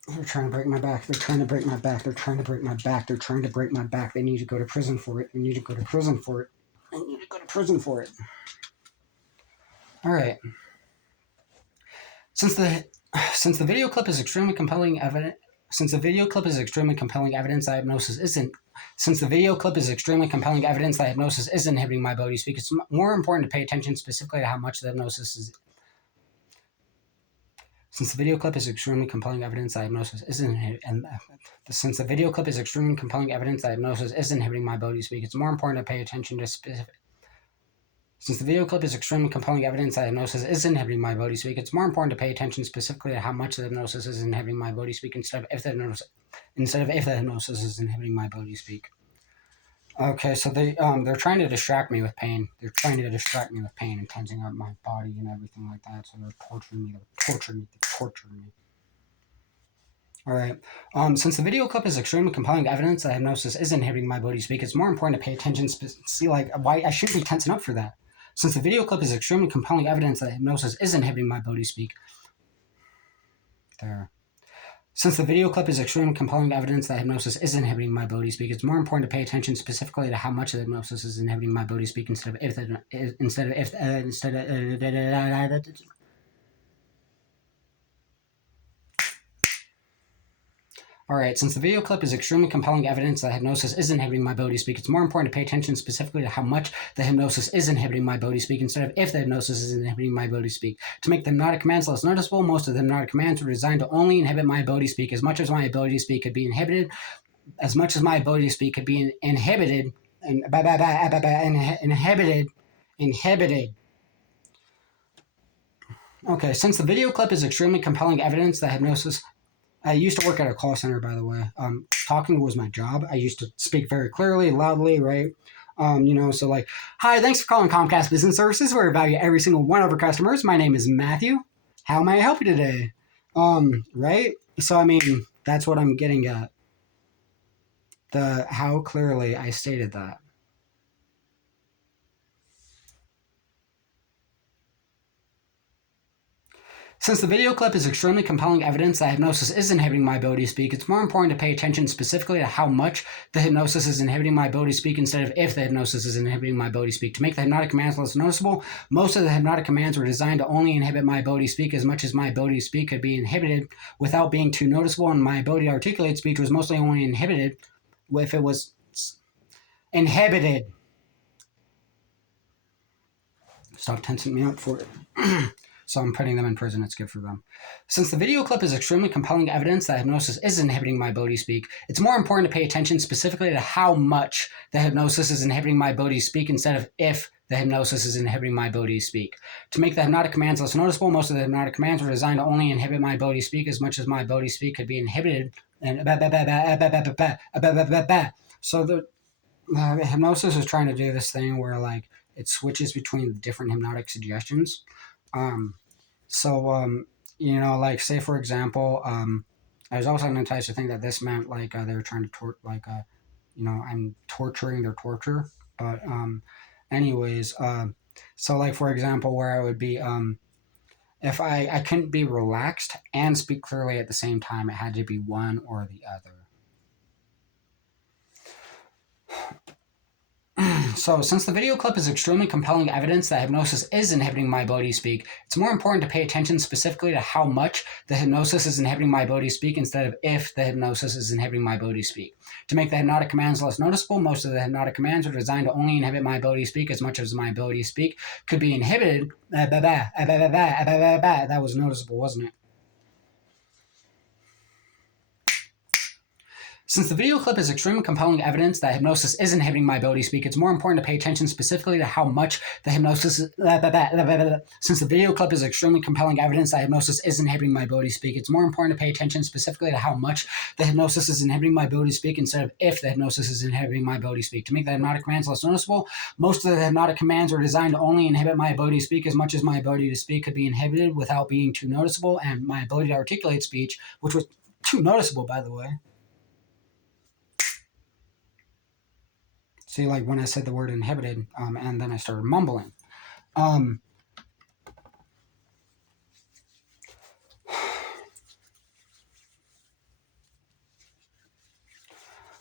They're trying to break my back. They're trying to break my back. They're trying to break my back. They're trying to break my back. They need to go to prison for it. They need to go to prison for it. They need to go to prison for it. All right. Since the video clip is extremely compelling evidence. Since the video clip is extremely compelling evidence that hypnosis isn't. Since the video clip is extremely compelling evidence that hypnosis is inhibiting my ability to speak, it's more important to pay attention specifically to how much the hypnosis is. Since the video clip is extremely compelling evidence that hypnosis isn't, and since the video clip is extremely compelling evidence that hypnosis is inhibiting my ability to speak, it's more important to pay attention to specific. Since the video clip is extremely compelling evidence that hypnosis is inhibiting my ability to speak, it's more important to pay attention specifically to how much the hypnosis is inhibiting my ability to speak instead of if the hypnosis is inhibiting my ability to speak. Okay, so they're trying to distract me with pain. They're trying to distract me with pain and tensing up my body and everything like that. So they're torturing me. They're torturing me. All right. Since the video clip is extremely compelling evidence that hypnosis is inhibiting my ability to speak, it's more important to pay attention. See, like, why I shouldn't be tensing up for that. Since the video clip is extremely compelling evidence that hypnosis is inhibiting my ability to speak. There. Since the video clip is extremely compelling evidence that hypnosis is inhibiting my ability to speak, it's more important to pay attention specifically to how much the hypnosis is inhibiting my ability to speak instead of All right, since the video clip is extremely compelling evidence that hypnosis is inhibiting my ability to speak, it's more important to pay attention specifically to how much the hypnosis is inhibiting my ability to speak instead of if the hypnosis is inhibiting my ability to speak. To make the hypnotic commands less noticeable, most of the hypnotic commands were designed to only inhibit my ability to speak as much as my ability to speak could be inhibited, inhibited. Okay, since the video clip is extremely compelling evidence that hypnosis. I used to work at a call center, by the way. Talking was my job. I used to speak very clearly, loudly, right? So like, hi, thanks for calling Comcast Business Services. We value every single one of our customers. My name is Matthew. How may I help you today? Right? So, I mean, that's what I'm getting at. How clearly I stated that. Since the video clip is extremely compelling evidence that hypnosis is inhibiting my ability to speak, it's more important to pay attention specifically to how much the hypnosis is inhibiting my ability to speak instead of if the hypnosis is inhibiting my ability to speak. To make the hypnotic commands less noticeable, most of the hypnotic commands were designed to only inhibit my ability to speak as much as my ability to speak could be inhibited without being too noticeable, and my ability to articulate speech was mostly only inhibited if it was inhibited. Stop tensing me up for it. So I'm putting them in prison. It's good for them. Since the video clip is extremely compelling evidence that hypnosis is inhibiting my ability to speak, it's more important to pay attention specifically to how much the hypnosis is inhibiting my ability to speak instead of if the hypnosis is inhibiting my ability to speak. To make the hypnotic commands less noticeable, most of the hypnotic commands were designed to only inhibit my ability to speak as much as my ability to speak could be inhibited. So the hypnosis is trying to do this thing where like it switches between the different hypnotic suggestions. Like say for example, I was also enticed to think that this meant like they were trying to I'm torturing their torture. But anyways, so like for example, where I would be if I couldn't be relaxed and speak clearly at the same time, it had to be one or the other. So, since the video clip is extremely compelling evidence that hypnosis is inhibiting my ability to speak, it's more important to pay attention specifically to how much the hypnosis is inhibiting my ability to speak instead of if the hypnosis is inhibiting my ability to speak. To make the hypnotic commands less noticeable, most of the hypnotic commands are designed to only inhibit my ability to speak as much as my ability to speak could be inhibited. That was noticeable, wasn't it? Since the video clip is extremely compelling evidence that hypnosis is inhibiting my ability to speak, it's more important to pay attention specifically to how much the hypnosis is... Since the video clip is extremely compelling evidence that hypnosis is inhibiting my ability to speak, it's more important to pay attention specifically to how much the hypnosis is inhibiting my ability to speak instead of if the hypnosis is inhibiting my ability to speak. To make the hypnotic commands less noticeable, most of the hypnotic commands are designed to only inhibit my ability to speak as much as my ability to speak could be inhibited without being too noticeable, and my ability to articulate speech, which was too noticeable, by the way. See, like when I said the word inhibited, and then I started mumbling.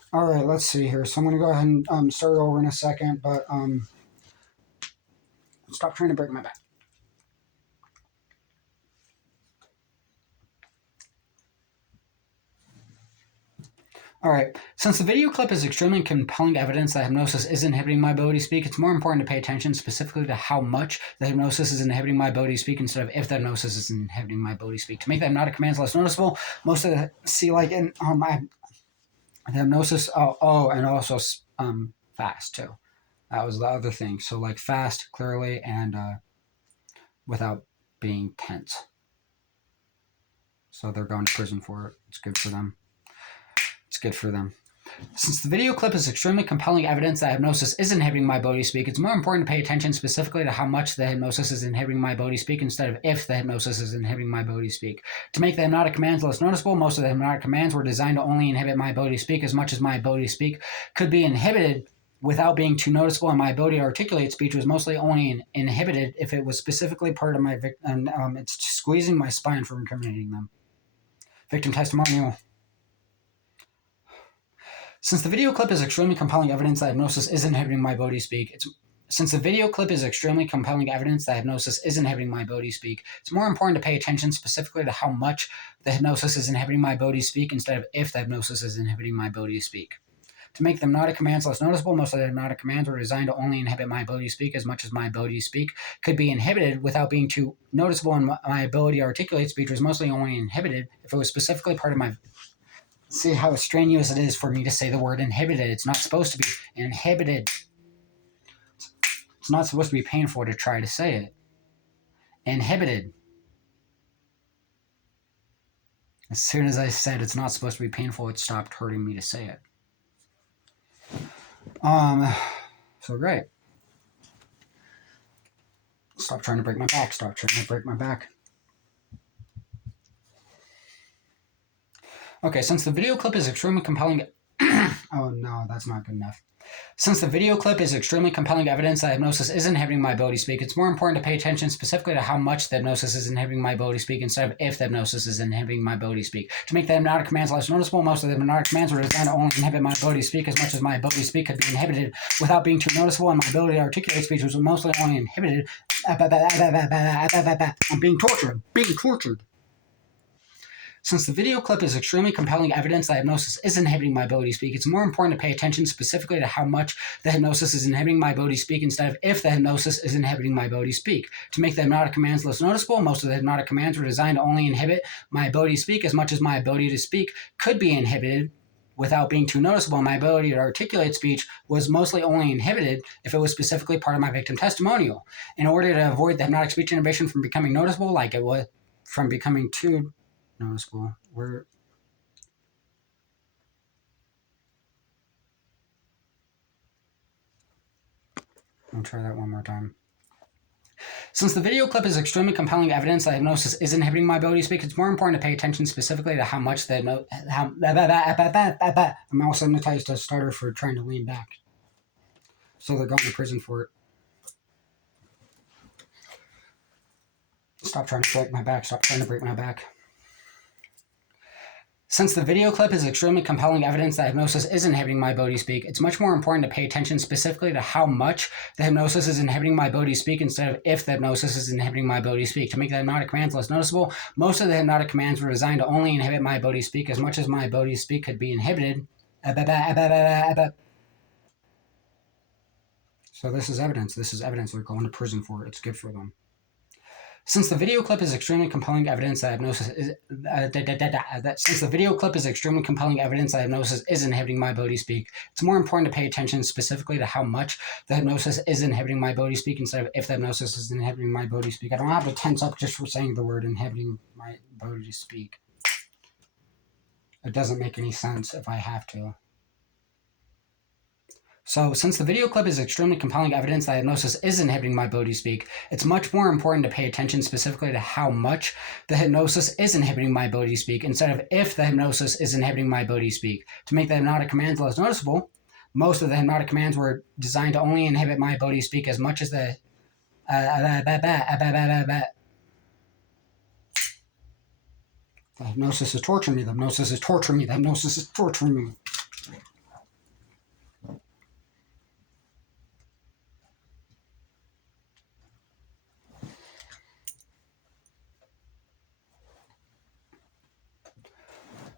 All right, let's see here. So I'm going to go ahead and start over in a second, but stop trying to break my back. All right. Since the video clip is extremely compelling evidence that hypnosis is inhibiting my ability to speak, it's more important to pay attention specifically to how much the hypnosis is inhibiting my ability to speak instead of if the hypnosis is inhibiting my ability to speak. To make the hypnotic commands less noticeable, most of the the hypnosis. And also fast too. That was the other thing. So like fast, clearly, and without being tense. So they're going to prison for it. It's good for them. It's good for them. Since the video clip is extremely compelling evidence that hypnosis is inhibiting my ability to speak, it's more important to pay attention specifically to how much the hypnosis is inhibiting my ability to speak instead of if the hypnosis is inhibiting my ability to speak. To make the hypnotic commands less noticeable, most of the hypnotic commands were designed to only inhibit my ability to speak as much as my ability to speak could be inhibited without being too noticeable, and my ability to articulate speech was mostly only inhibited if it was specifically part of my victim. It's squeezing my spine for incriminating them. Victim testimonial. Since the video clip is extremely compelling evidence that hypnosis is inhibiting my ability to speak, it's more important to pay attention specifically to how much the hypnosis is inhibiting my ability to speak instead of if the hypnosis is inhibiting my ability to speak. To make the hypnotic commands less noticeable, most of the hypnotic commands were designed to only inhibit my ability to speak as much as my ability to speak could be inhibited without being too noticeable, and my ability to articulate speech was mostly only inhibited if it was specifically part of my... See how strenuous it is for me to say the word inhibited. It's not supposed to be inhibited. It's not supposed to be painful to try to say it. Inhibited. As soon as I said it's not supposed to be painful, it stopped hurting me to say it. So great. Stop trying to break my back. Stop trying to break my back. Okay, since the video clip is extremely compelling... Oh, no, that's not good enough. Since the video clip is extremely compelling evidence that hypnosis is inhibiting my ability to speak, it's more important to pay attention specifically to how much the hypnosis is inhibiting my ability to speak instead of if the hypnosis is inhibiting my ability to speak. To make the hypnotic commands less noticeable, most of the hypnotic commands were designed to only inhibit my ability to speak as much as my ability to speak could be inhibited without being too noticeable, and my ability to articulate speech was mostly only inhibited. I'm being tortured. Since the video clip is extremely compelling evidence that hypnosis is inhibiting my ability to speak, it's more important to pay attention specifically to how much the hypnosis is inhibiting my ability to speak instead of if the hypnosis is inhibiting my ability to speak. To make the hypnotic commands less noticeable, most of the hypnotic commands were designed to only inhibit my ability to speak as much as my ability to speak could be inhibited without being too noticeable. My ability to articulate speech was mostly only inhibited if it was specifically part of my victim testimonial. In order to avoid the hypnotic speech inhibition from becoming noticeable, like it was from becoming too noticeable. I'll try that one more time. Since the video clip is extremely compelling evidence that hypnosis is inhibiting my ability to speak, it's more important to pay attention specifically to how much I'm also hypnotized a starter for trying to lean back. So they're going to prison for it. Stop trying to break my back. Stop trying to break my back. Since the video clip is extremely compelling evidence that hypnosis is inhibiting my ability to speak, it's much more important to pay attention specifically to how much the hypnosis is inhibiting my ability to speak instead of if the hypnosis is inhibiting my ability to speak. To make the hypnotic commands less noticeable, most of the hypnotic commands were designed to only inhibit my ability to speak as much as my ability to speak could be inhibited. So this is evidence. This is evidence they're going to prison for. It's good for them. Since the video clip is extremely compelling evidence that hypnosis is inhibiting my ability to speak, it's more important to pay attention specifically to how much the hypnosis is inhibiting my ability to speak instead of if the hypnosis is inhibiting my ability to speak. I don't have to tense up just for saying the word inhibiting my ability to speak. It doesn't make any sense if I have to. So, since the video clip is extremely compelling evidence that hypnosis is inhibiting my ability to speak, it's much more important to pay attention specifically to how much the hypnosis is inhibiting my ability to speak instead of if the hypnosis is inhibiting my ability to speak. To make the hypnotic commands less noticeable, most of the hypnotic commands were designed to only inhibit my ability to speak as much as the... The hypnosis is torturing me. The hypnosis is torturing me. The hypnosis is torturing me.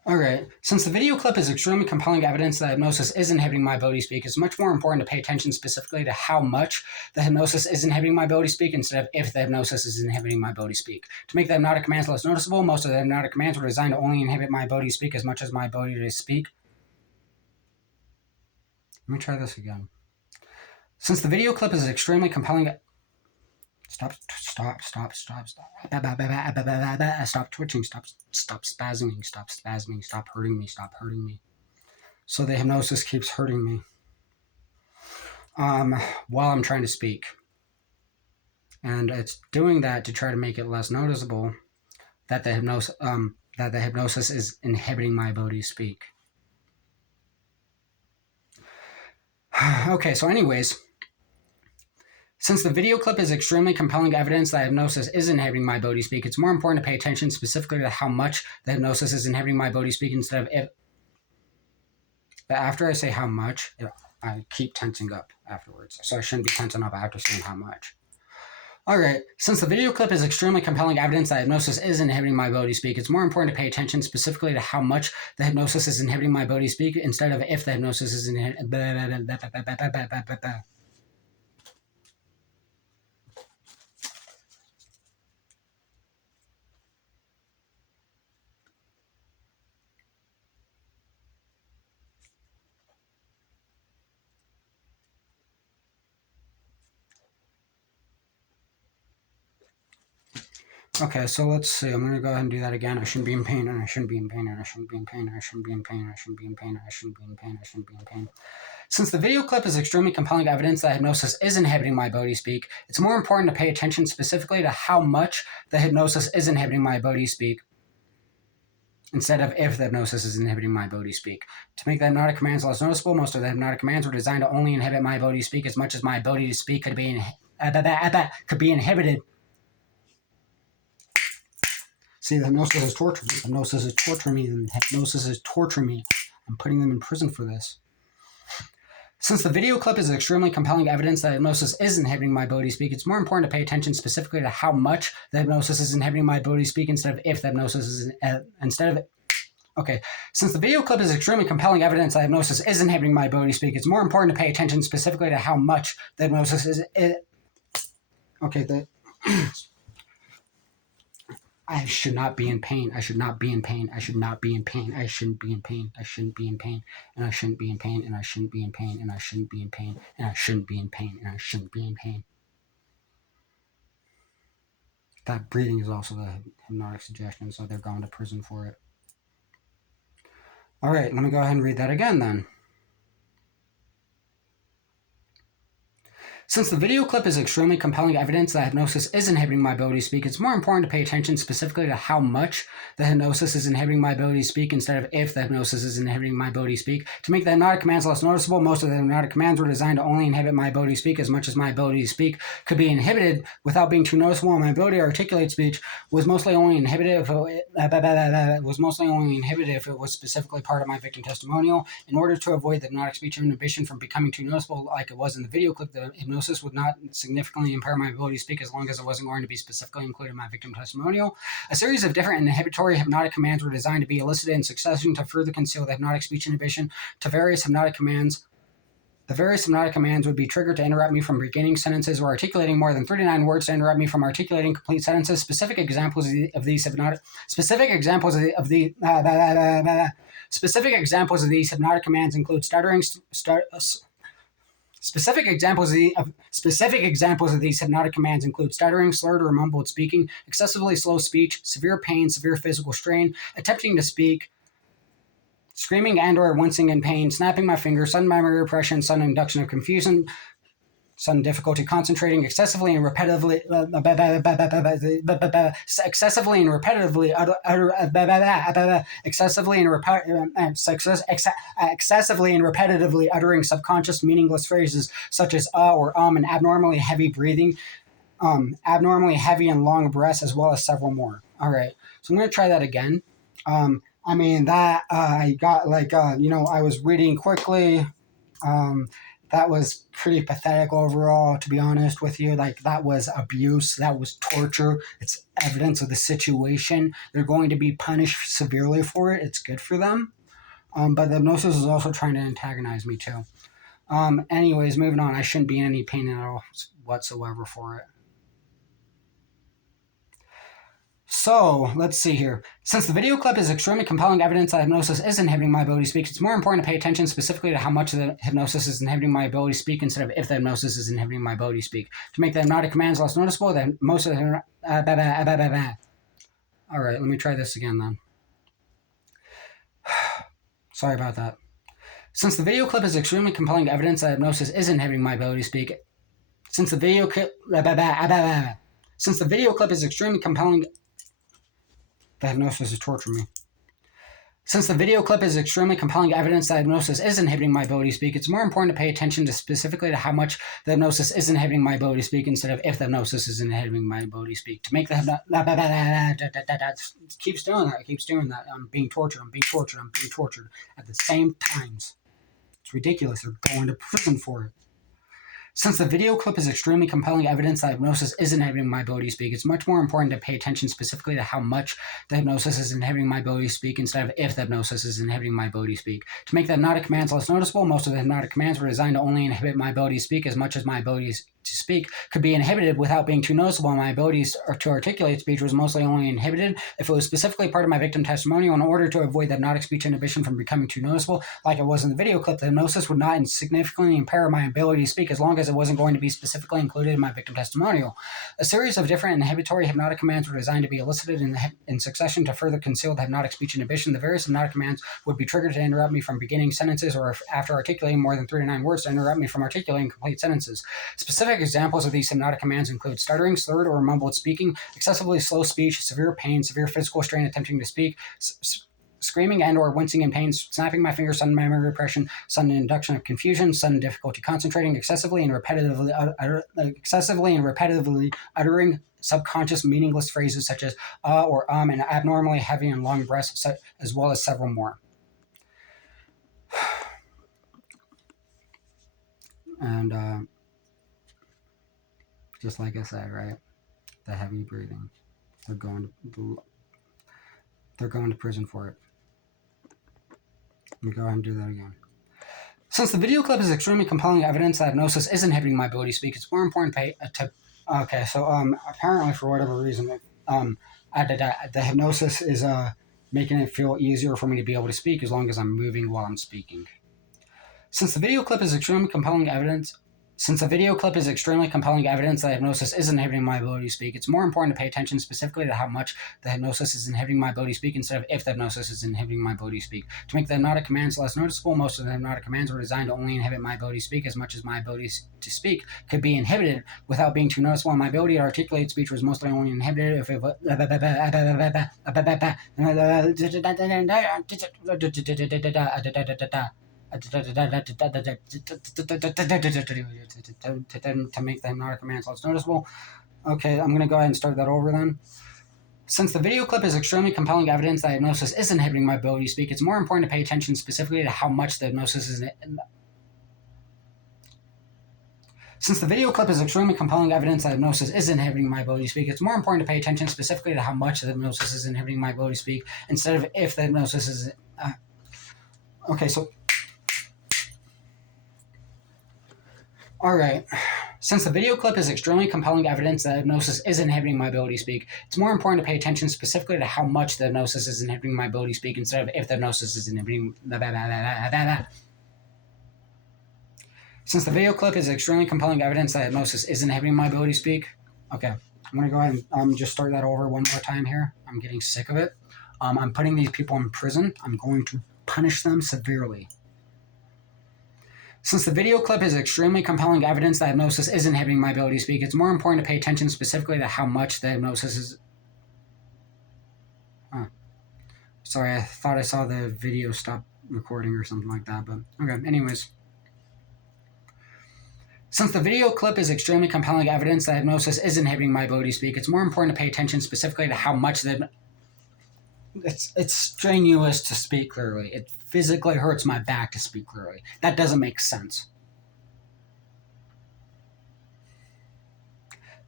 All right. Since the video clip is extremely compelling evidence that hypnosis is inhibiting my ability to speak, it's much more important to pay attention specifically to how much the hypnosis is inhibiting my ability to speak instead of if the hypnosis is inhibiting my ability to speak. To make the hypnotic commands less noticeable, most of the hypnotic commands were designed to only inhibit my ability to speak as much as my ability to speak. Let me try this again. Since the video clip is extremely compelling. Stop. Stop twitching, stop spasming, stop hurting me. So the hypnosis keeps hurting me while I'm trying to speak. And it's doing that to try to make it less noticeable that the hypnosis is inhibiting my ability to speak. Okay, so anyways, since the video clip is extremely compelling evidence that hypnosis is inhibiting my ability to speak, it's more important to pay attention specifically to how much the hypnosis is inhibiting my ability to speak instead of if. After I say how much, I keep tensing up afterwards. So I shouldn't be tensing up after saying how much. All right. Since the video clip is extremely compelling evidence that hypnosis is inhibiting my ability to speak, it's more important to pay attention specifically to how much the hypnosis is inhibiting my ability to speak instead of if the hypnosis is inhibiting. Okay, so let's see. I'm going to go ahead and do that again. I shouldn't be in pain, and I shouldn't be in pain, and I shouldn't be in pain, and I shouldn't be in pain, and I shouldn't be in pain, and I shouldn't be in pain, and I shouldn't be in pain. Since the video clip is extremely compelling evidence that hypnosis is inhibiting my ability to speak, it's more important to pay attention specifically to how much the hypnosis is inhibiting my ability to speak instead of if the hypnosis is inhibiting my ability to speak. To make the hypnotic commands less noticeable, most of the hypnotic commands were designed to only inhibit my ability to speak as much as my ability to speak could be inhibited. See, the hypnosis is torturing me. Hypnosis is torturing me. And hypnosis is torturing me. I'm putting them in prison for this. Since the video clip is extremely compelling evidence that hypnosis is inhibiting my ability to speak, it's more important to pay attention specifically to how much the hypnosis is inhibiting my ability to speak instead of if the hypnosis is Okay. Since the video clip is extremely compelling evidence that hypnosis is inhibiting my ability to speak, it's more important to pay attention specifically to how much the hypnosis is. Okay. I should not be in pain. I should not be in pain. I should not be in pain. I shouldn't be in pain. I shouldn't be in pain. And I shouldn't be in pain. And I shouldn't be in pain. And I shouldn't be in pain. And I shouldn't be in pain. And I shouldn't be in pain. That breathing is also the hypnotic suggestion, so they're going to prison for it. All right, let me go ahead and read that again then. Since the video clip is extremely compelling evidence that hypnosis is inhibiting my ability to speak, it's more important to pay attention specifically to how much the hypnosis is inhibiting my ability to speak instead of if the hypnosis is inhibiting my ability to speak. To make the hypnotic commands less noticeable, most of the hypnotic commands were designed to only inhibit my ability to speak as much as my ability to speak could be inhibited without being too noticeable, and my ability to articulate speech was mostly only inhibited if it was specifically part of my victim testimonial. In order to avoid the hypnotic speech inhibition from becoming too noticeable like it was in the video clip, the hypnosis would not significantly impair my ability to speak as long as it wasn't going to be specifically included in my victim testimonial. A series of different inhibitory hypnotic commands were designed to be elicited in succession to further conceal the hypnotic speech inhibition to various hypnotic commands. The various hypnotic commands would be triggered to interrupt me from beginning sentences or articulating more than 39 words to interrupt me from articulating complete sentences. Specific examples of these hypnotic commands include stuttering. Specific examples of these hypnotic commands include stuttering, slurred or mumbled speaking, excessively slow speech, severe pain, severe physical strain, attempting to speak, screaming and or wincing in pain, snapping my fingers, sudden memory repression, sudden induction of confusion, sudden difficulty concentrating, excessively and repetitively uttering subconscious meaningless phrases such as or and abnormally heavy breathing, abnormally heavy and long breaths, as well as several more. All right, so I'm going to try that again. I got I was reading quickly. that was pretty pathetic overall, to be honest with you. Like, that was abuse, that was torture. It's evidence of the situation. They're going to be punished severely for it. It's good for them. But the hypnosis is also trying to antagonize me too. Anyways, moving on. I shouldn't be in any pain at all whatsoever for it. So, let's see here. Since the video clip is extremely compelling evidence that hypnosis is inhibiting my ability to speak, it's more important to pay attention specifically to how much the hypnosis is inhibiting my ability to speak instead of if the hypnosis is inhibiting my ability to speak. To make the hypnotic commands less noticeable, then most of the... All right, let me try this again then. Sorry about that. Since the video clip is extremely compelling evidence that hypnosis is inhibiting my ability to speak, since the video clip is extremely compelling... The hypnosis is torturing me. Since the video clip is extremely compelling evidence that hypnosis is inhibiting my ability to speak, it's more important to pay attention to specifically to how much the hypnosis is inhibiting my ability to speak instead of if the hypnosis is inhibiting my ability to speak. To make the keeps doing that. I'm being tortured at the same times. It's ridiculous. They're going to prison for it. Since the video clip is extremely compelling evidence that hypnosis is inhibiting my ability to speak, it's much more important to pay attention specifically to how much the hypnosis is inhibiting my ability to speak instead of if the hypnosis is inhibiting my ability to speak. To make the hypnotic commands less noticeable, most of the hypnotic commands were designed to only inhibit my ability to speak as much as my ability to speak could be inhibited without being too noticeable. My abilities to articulate speech was mostly only inhibited if it was specifically part of my victim testimonial. In order to avoid the hypnotic speech inhibition from becoming too noticeable, like it was in the video clip, the hypnosis would not significantly impair my ability to speak as long as it wasn't going to be specifically included in my victim testimonial. A series of different inhibitory hypnotic commands were designed to be elicited in succession to further conceal the hypnotic speech inhibition. The various hypnotic commands would be triggered to interrupt me from beginning sentences or after articulating more than 3 to 9 words to interrupt me from articulating complete sentences. Specific examples of these hypnotic commands include stuttering, slurred, or mumbled speaking, excessively slow speech, severe pain, severe physical strain attempting to speak, screaming and or wincing in pain, snapping my fingers, sudden memory repression, sudden induction of confusion, sudden difficulty concentrating, excessively and repetitively uttering subconscious meaningless phrases such as or and abnormally heavy and long breaths, as well as several more. And just like I said, right? The heavy breathing. They're going to prison for it. Let me go ahead and do that again. Since the video clip is extremely compelling evidence that hypnosis is inhibiting my ability to speak, it's more important apparently for whatever reason, the hypnosis is making it feel easier for me to be able to speak as long as I'm moving while I'm speaking. Since the video clip is extremely compelling evidence that hypnosis is inhibiting my ability to speak, it's more important to pay attention specifically to how much the hypnosis is inhibiting my ability to speak instead of if the hypnosis is inhibiting my ability to speak. To make the hypnotic commands less noticeable, most of the hypnotic commands were designed to only inhibit my ability to speak as much as my ability to speak could be inhibited without being too noticeable. My ability to articulate speech was mostly only inhibited if it was... to make the hypnotic commands less noticeable. Okay, I'm going to go ahead and start that over then. Since the video clip is extremely compelling evidence that hypnosis is inhibiting my ability to speak, it's more important to pay attention specifically to how much the hypnosis is... Since the video clip is extremely compelling evidence that hypnosis is inhibiting my ability to speak, it's more important to pay attention specifically to how much the hypnosis is inhibiting my ability to speak instead of if the hypnosis is... Okay, so... Alright, since the video clip is extremely compelling evidence that hypnosis is inhibiting my ability to speak, it's more important to pay attention specifically to how much the hypnosis is inhibiting my ability to speak instead of if the hypnosis is inhibiting... Since the video clip is extremely compelling evidence that hypnosis is inhibiting my ability to speak... Okay, I'm going to go ahead and just start that over one more time here. I'm getting sick of it. I'm putting these people in prison. I'm going to punish them severely. Since the video clip is extremely compelling evidence that hypnosis is inhibiting my ability to speak, it's more important to pay attention specifically to how much the hypnosis is... Sorry, I thought I saw the video stop recording or something like that, but okay, anyways. Since the video clip is extremely compelling evidence that hypnosis is inhibiting my ability to speak, it's more important to pay attention specifically to how much the... It's strenuous to speak clearly. It physically hurts my back to speak clearly. That doesn't make sense.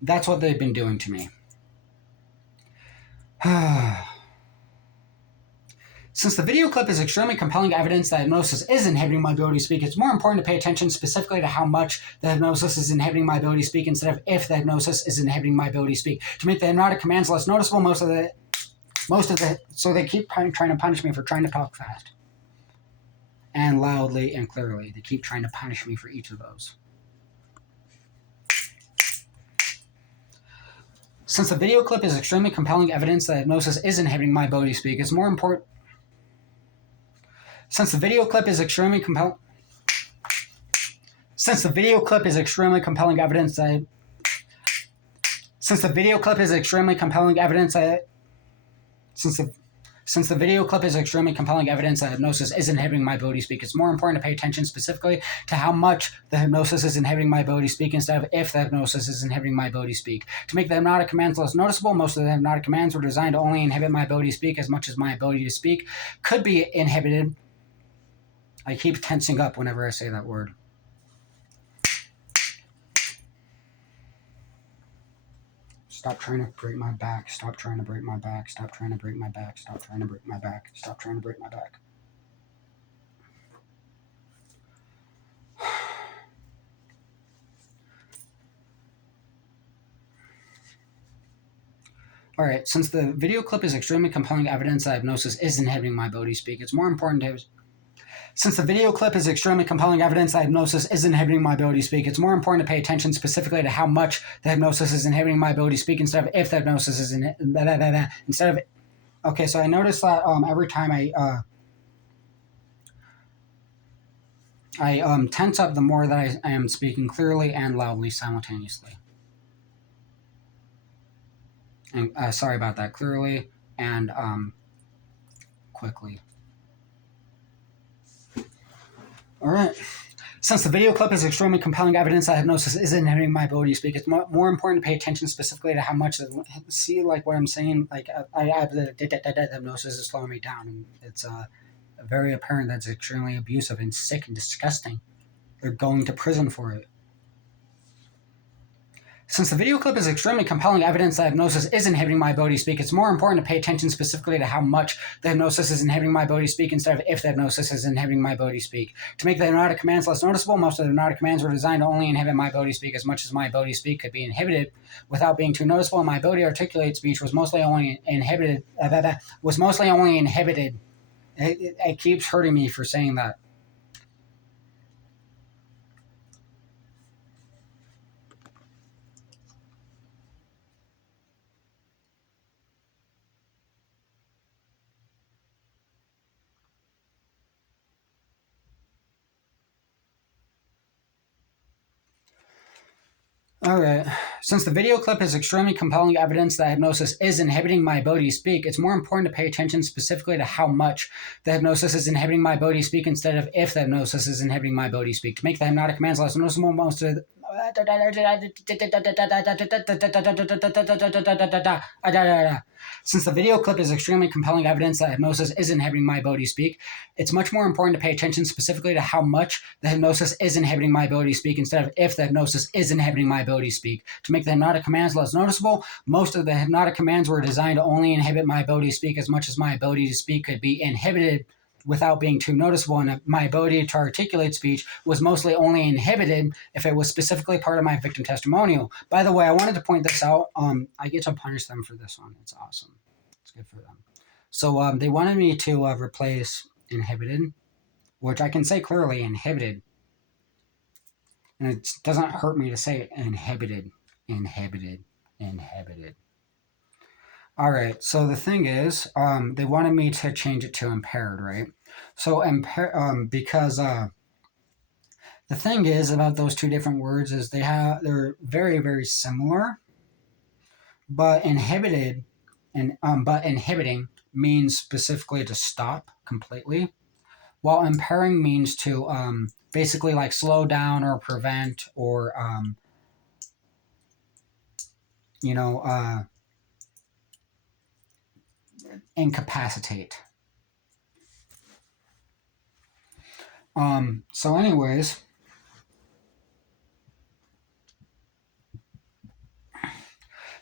That's what they've been doing to me. Since the video clip is extremely compelling evidence that hypnosis is inhibiting my ability to speak, it's more important to pay attention specifically to how much the hypnosis is inhibiting my ability to speak instead of if the hypnosis is inhibiting my ability to speak. To make the hypnotic commands less noticeable, so they keep trying to punish me for trying to talk fast and loudly and clearly. They keep trying to punish me for each of those. Since the video clip is extremely compelling evidence that hypnosis is inhibiting my ability to speak, it's more important. Since the video clip is extremely compelling. Since the video clip is extremely compelling evidence that. Since the video clip is extremely compelling evidence that. Since the video clip is extremely compelling evidence that hypnosis is inhibiting my ability to speak, it's more important to pay attention specifically to how much the hypnosis is inhibiting my ability to speak instead of if the hypnosis is inhibiting my ability to speak. To make the hypnotic commands less noticeable, most of the hypnotic commands were designed to only inhibit my ability to speak as much as my ability to speak could be inhibited. I keep tensing up whenever I say that word. Stop trying to break my back. Stop trying to break my back. Stop trying to break my back. Stop trying to break my back. Stop trying to break my back. All right, since the video clip is extremely compelling evidence that hypnosis is inhibiting my ability to speak, it's more important to. Since the video clip is extremely compelling evidence that hypnosis is inhibiting my ability to speak, it's more important to pay attention specifically to how much the hypnosis is inhibiting my ability to speak instead of if the hypnosis is instead of. Okay, so I noticed that every time I tense up, the more that I am speaking clearly and loudly simultaneously. And sorry about that, clearly and quickly. All right. Since the video clip is extremely compelling evidence that hypnosis is inhibiting my ability to speak, it's more important to pay attention specifically to how much. See, like what I'm saying, like I have the hypnosis is slowing me down, and it's very apparent that it's extremely abusive and sick and disgusting. They're going to prison for it. Since the video clip is extremely compelling evidence that hypnosis is inhibiting my ability to speak, it's more important to pay attention specifically to how much the hypnosis is inhibiting my ability to speak instead of if the hypnosis is inhibiting my ability to speak. To make the hypnotic commands less noticeable, most of the hypnotic commands were designed to only inhibit my ability to speak as much as my ability to speak could be inhibited without being too noticeable, and my ability to articulate speech was mostly only inhibited. It keeps hurting me for saying that. All right. Since the video clip is extremely compelling evidence that hypnosis is inhibiting my ability to speak, it's more important to pay attention specifically to how much the hypnosis is inhibiting my ability to speak instead of if the hypnosis is inhibiting my ability to speak. To make the hypnotic commands less noticeable, most of the. Since the video clip is extremely compelling evidence that hypnosis is inhibiting my ability to speak, it's much more important to pay attention specifically to how much the hypnosis is inhibiting my ability to speak instead of if the hypnosis is inhibiting my ability to speak. To make the hypnotic commands less noticeable, most of the hypnotic commands were designed to only inhibit my ability to speak as much as my ability to speak could be inhibited without being too noticeable, and my ability to articulate speech was mostly only inhibited if it was specifically part of my victim testimonial. By the way, I wanted to point this out. I get to punish them for this one. It's awesome. It's good for them. So they wanted me to replace inhibited, which I can say clearly inhibited. And it doesn't hurt me to say inhibited. All right, so the thing is, they wanted me to change it to impaired, right? So because the thing is about those two different words is they're very, very similar, but inhibiting means specifically to stop completely, while impairing means to basically like slow down or prevent or incapacitate. So anyways,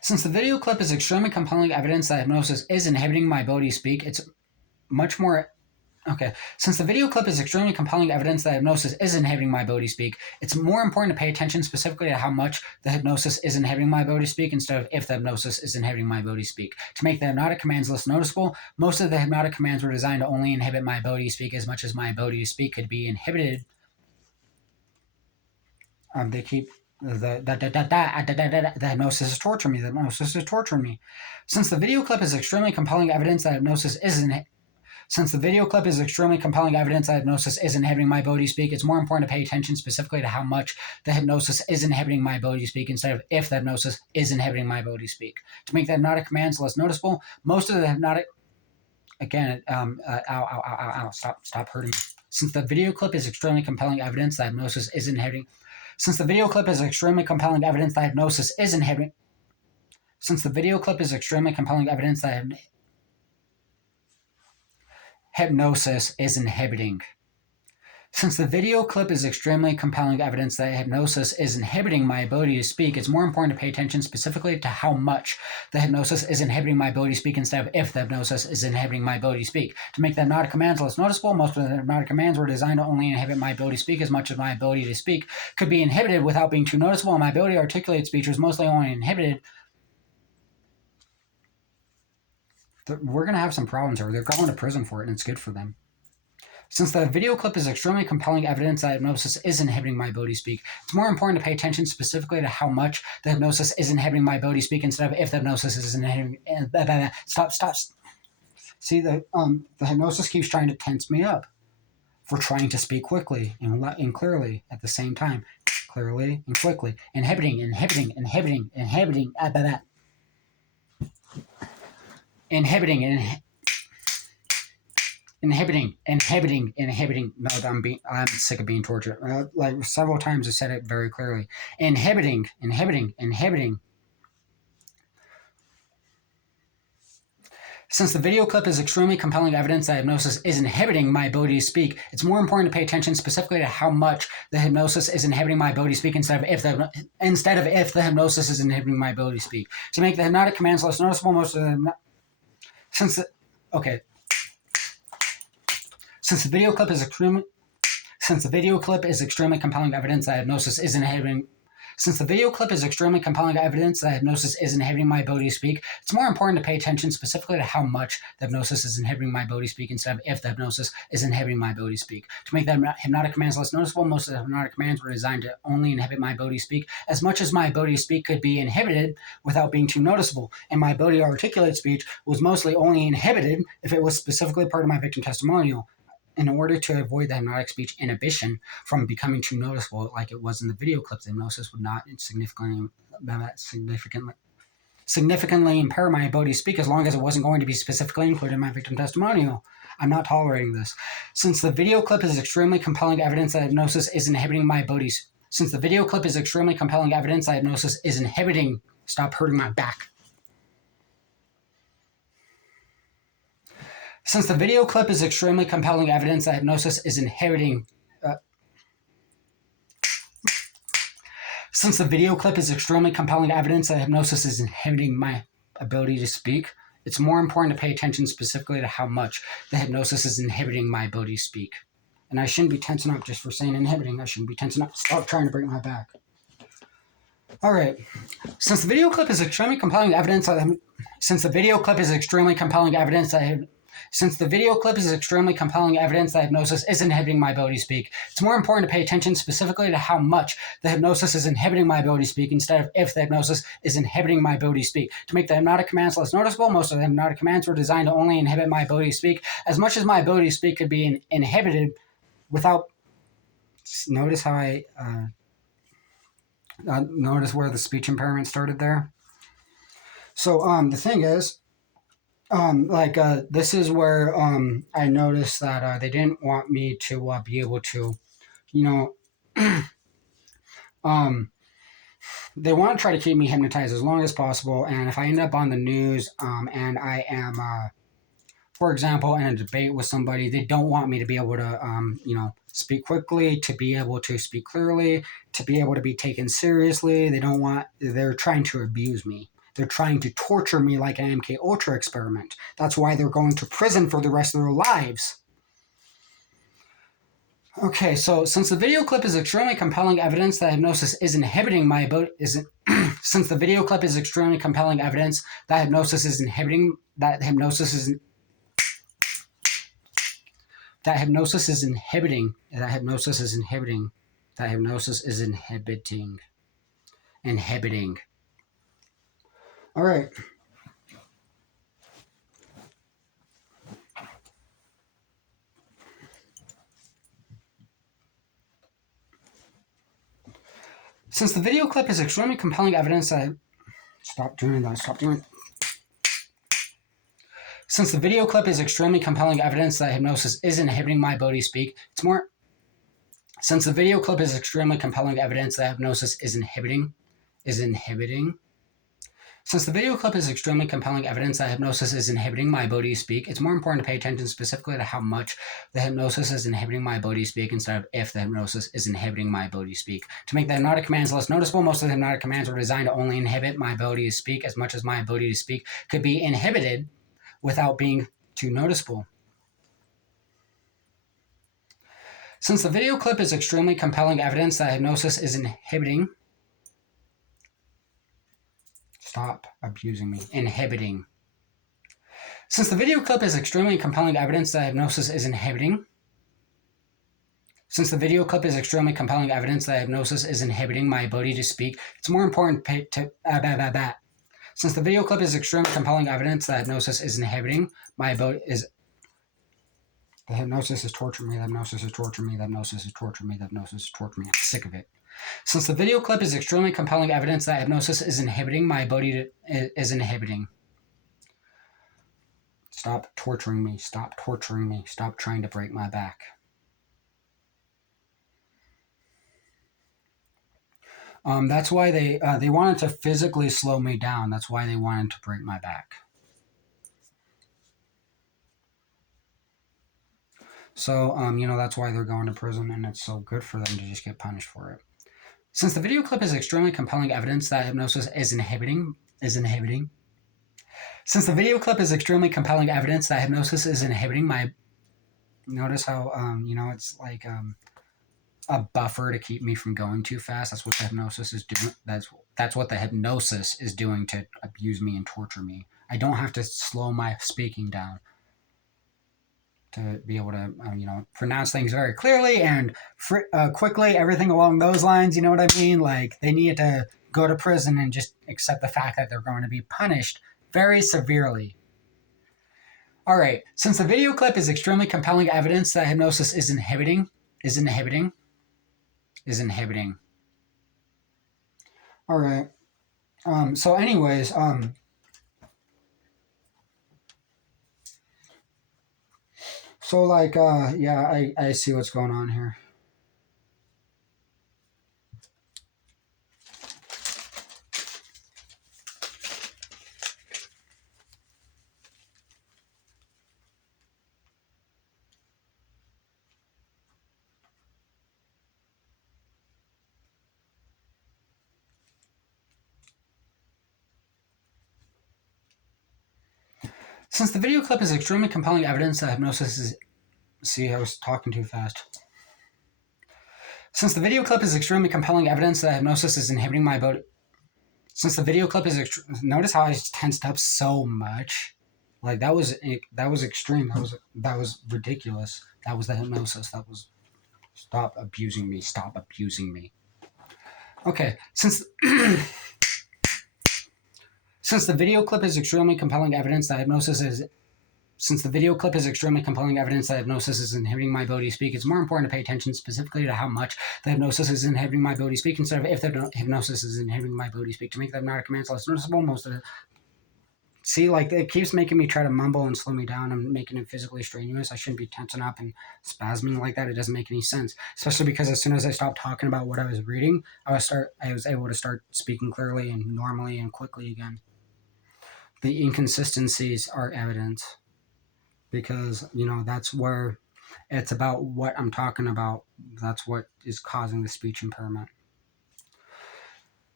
Since the video clip is extremely compelling evidence that hypnosis is inhibiting my ability to speak, it's much more. Okay. Since the video clip is extremely compelling evidence that hypnosis is inhibiting my ability to speak, it's more important to pay attention specifically to how much the hypnosis is inhibiting my ability to speak instead of if the hypnosis is inhibiting my ability to speak. To make the hypnotic commands less noticeable, most of the hypnotic commands were designed to only inhibit my ability to speak as much as my ability to speak could be inhibited. They keep the hypnosis is torturing me. The hypnosis is torturing me. Since the video clip is extremely compelling evidence that hypnosis isn't. Since the video clip is extremely compelling evidence that hypnosis is inhibiting my ability to speak, it's more important to pay attention specifically to how much the hypnosis is inhibiting my ability to speak instead of if the hypnosis is inhibiting my ability to speak. To make the hypnotic commands less noticeable, most of the hypnotic. Again, stop hurting me. Since the video clip is extremely compelling evidence that hypnosis is inhibiting. Since the video clip is extremely compelling evidence that hypnosis is inhibiting. Since the video clip is extremely compelling evidence that hypnosis is inhibiting. Since the video clip is extremely compelling evidence that hypnosis is inhibiting my ability to speak, it's more important to pay attention specifically to how much the hypnosis is inhibiting my ability to speak instead of if the hypnosis is inhibiting my ability to speak. To make the hypnotic commands less noticeable, most of the hypnotic commands were designed to only inhibit my ability to speak as much as my ability to speak could be inhibited without being too noticeable, and my ability to articulate speech was mostly only inhibited. We're going to have some problems here. They're going to prison for it, and it's good for them. Since the video clip is extremely compelling evidence that hypnosis is inhibiting my ability to speak, it's more important to pay attention specifically to how much the hypnosis is inhibiting my ability to speak instead of if the hypnosis is inhibiting. Stop. See, the hypnosis keeps trying to tense me up for trying to speak quickly and clearly at the same time. Clearly and quickly. Inhibiting. No, I'm sick of being tortured. Like several times I said it very clearly. Inhibiting. Since the video clip is extremely compelling evidence that hypnosis is inhibiting my ability to speak, it's more important to pay attention specifically to how much the hypnosis is inhibiting my ability to speak instead of if the hypnosis is inhibiting my ability to speak. To make the hypnotic commands less noticeable, most of the since the video clip is extremely compelling evidence that hypnosis is inhibiting. Since the video clip is extremely compelling evidence that hypnosis is inhibiting my ability to speak, it's more important to pay attention specifically to how much the hypnosis is inhibiting my ability to speak instead of if the hypnosis is inhibiting my ability to speak. To make the hypnotic commands less noticeable, most of the hypnotic commands were designed to only inhibit my ability to speak as much as my ability to speak could be inhibited without being too noticeable, and my ability to articulate speech was mostly only inhibited if it was specifically part of my victim testimonial. In order to avoid the hypnotic speech inhibition from becoming too noticeable like it was in the video clips, the hypnosis would not significantly impair my ability to speak as long as it wasn't going to be specifically included in my victim testimonial. I'm not tolerating this. Since the video clip is extremely compelling evidence that hypnosis is inhibiting my abilities. Since the video clip is extremely compelling evidence that hypnosis is inhibiting. Stop hurting my back. Since the video clip is extremely compelling evidence that hypnosis is inhibiting. Since the video clip is extremely compelling evidence that hypnosis is inhibiting my ability to speak, it's more important to pay attention specifically to how much the hypnosis is inhibiting my ability to speak. And I shouldn't be tensing up just for saying inhibiting. I shouldn't be tensing up. Stop trying to break my back. All right. Since the video clip is extremely compelling evidence that hypnosis is inhibiting my ability to speak, it's more important to pay attention specifically to how much the hypnosis is inhibiting my ability to speak instead of if the hypnosis is inhibiting my ability to speak. To make the hypnotic commands less noticeable, most of the hypnotic commands were designed to only inhibit my ability to speak as much as my ability to speak could be inhibited without. Notice how I notice where the speech impairment started there. So the thing is, this is where I noticed that they didn't want me to be able to, they want to try to keep me hypnotized as long as possible. And if I end up on the news and I am, for example, in a debate with somebody, they don't want me to be able to, speak quickly, to be able to speak clearly, to be able to be taken seriously. They're trying to abuse me. They're trying to torture me like an MK Ultra experiment. That's why they're going to prison for the rest of their lives. Okay, so since the video clip is extremely compelling evidence that hypnosis is inhibiting my ability, since the video clip is extremely compelling evidence that hypnosis is inhibiting, that hypnosis is inhibiting, inhibiting. All right. Since the video clip is extremely compelling evidence that... Stop doing that. Since the video clip is extremely compelling evidence that hypnosis is inhibiting my ability to speak, it's more... Since the video clip is extremely compelling evidence that hypnosis is inhibiting... Since the video clip is extremely compelling evidence that hypnosis is inhibiting my ability to speak, it's more important to pay attention specifically to how much the hypnosis is inhibiting my ability to speak instead of if the hypnosis is inhibiting my ability to speak. To make the hypnotic commands less noticeable, most of the hypnotic commands were designed to only inhibit my ability to speak as much as my ability to speak could be inhibited without being too noticeable. Since the video clip is extremely compelling evidence that hypnosis is inhibiting... Stop abusing me. Inhibiting. Since the video clip is extremely compelling evidence that hypnosis is inhibiting... Since the video clip is extremely compelling evidence that hypnosis is inhibiting my ability to speak, it's more important to... Since the video clip is extremely compelling evidence that hypnosis is inhibiting my ability is... The hypnosis is torturing me. The hypnosis is torturing me. The hypnosis is torturing me. The hypnosis is torturing me. I'm sick of it. Since the video clip is extremely compelling evidence that hypnosis is inhibiting my ability to... is inhibiting. Stop torturing me. Stop torturing me. Stop trying to break my back. That's why they wanted to physically slow me down. That's why they wanted to break my back. So, that's why they're going to prison, and it's so good for them to just get punished for it. Since the video clip is extremely compelling evidence that hypnosis is inhibiting... Since the video clip is extremely compelling evidence that hypnosis is inhibiting my... Notice how, it's like a buffer to keep me from going too fast. That's what the hypnosis is doing. That's what the hypnosis is doing to abuse me and torture me. I don't have to slow my speaking down to be able to, pronounce things very clearly and quickly, everything along those lines, you know what I mean? Like, they need to go to prison and just accept the fact that they're going to be punished very severely. All right, since the video clip is extremely compelling evidence that hypnosis is inhibiting. All right. So anyways, so like, yeah, I see what's going on here. Since the video clip is extremely compelling evidence that hypnosis is... See, I was talking too fast. Since the video clip is extremely compelling evidence that hypnosis is inhibiting my ability... Since the video clip is... Notice how I tensed up so much? Like, that was extreme. That was ridiculous. That was the hypnosis. That was... Stop abusing me. Stop abusing me. Okay, since the video clip is extremely compelling evidence that hypnosis is... Since the video clip is extremely compelling evidence that hypnosis is inhibiting my ability to speak, it's more important to pay attention specifically to how much the hypnosis is inhibiting my ability to speak instead of if the hypnosis is inhibiting my ability to speak. To make the hypnotic commands less noticeable, most of it... See, like, it keeps making me try to mumble and slow me down and making it physically strenuous. I shouldn't be tensing up and spasming like that. It doesn't make any sense, especially because as soon as I stopped talking about what I was reading, I was able to start speaking clearly and normally and quickly again. The inconsistencies are evident. Because, that's where it's about what I'm talking about. That's what is causing the speech impairment.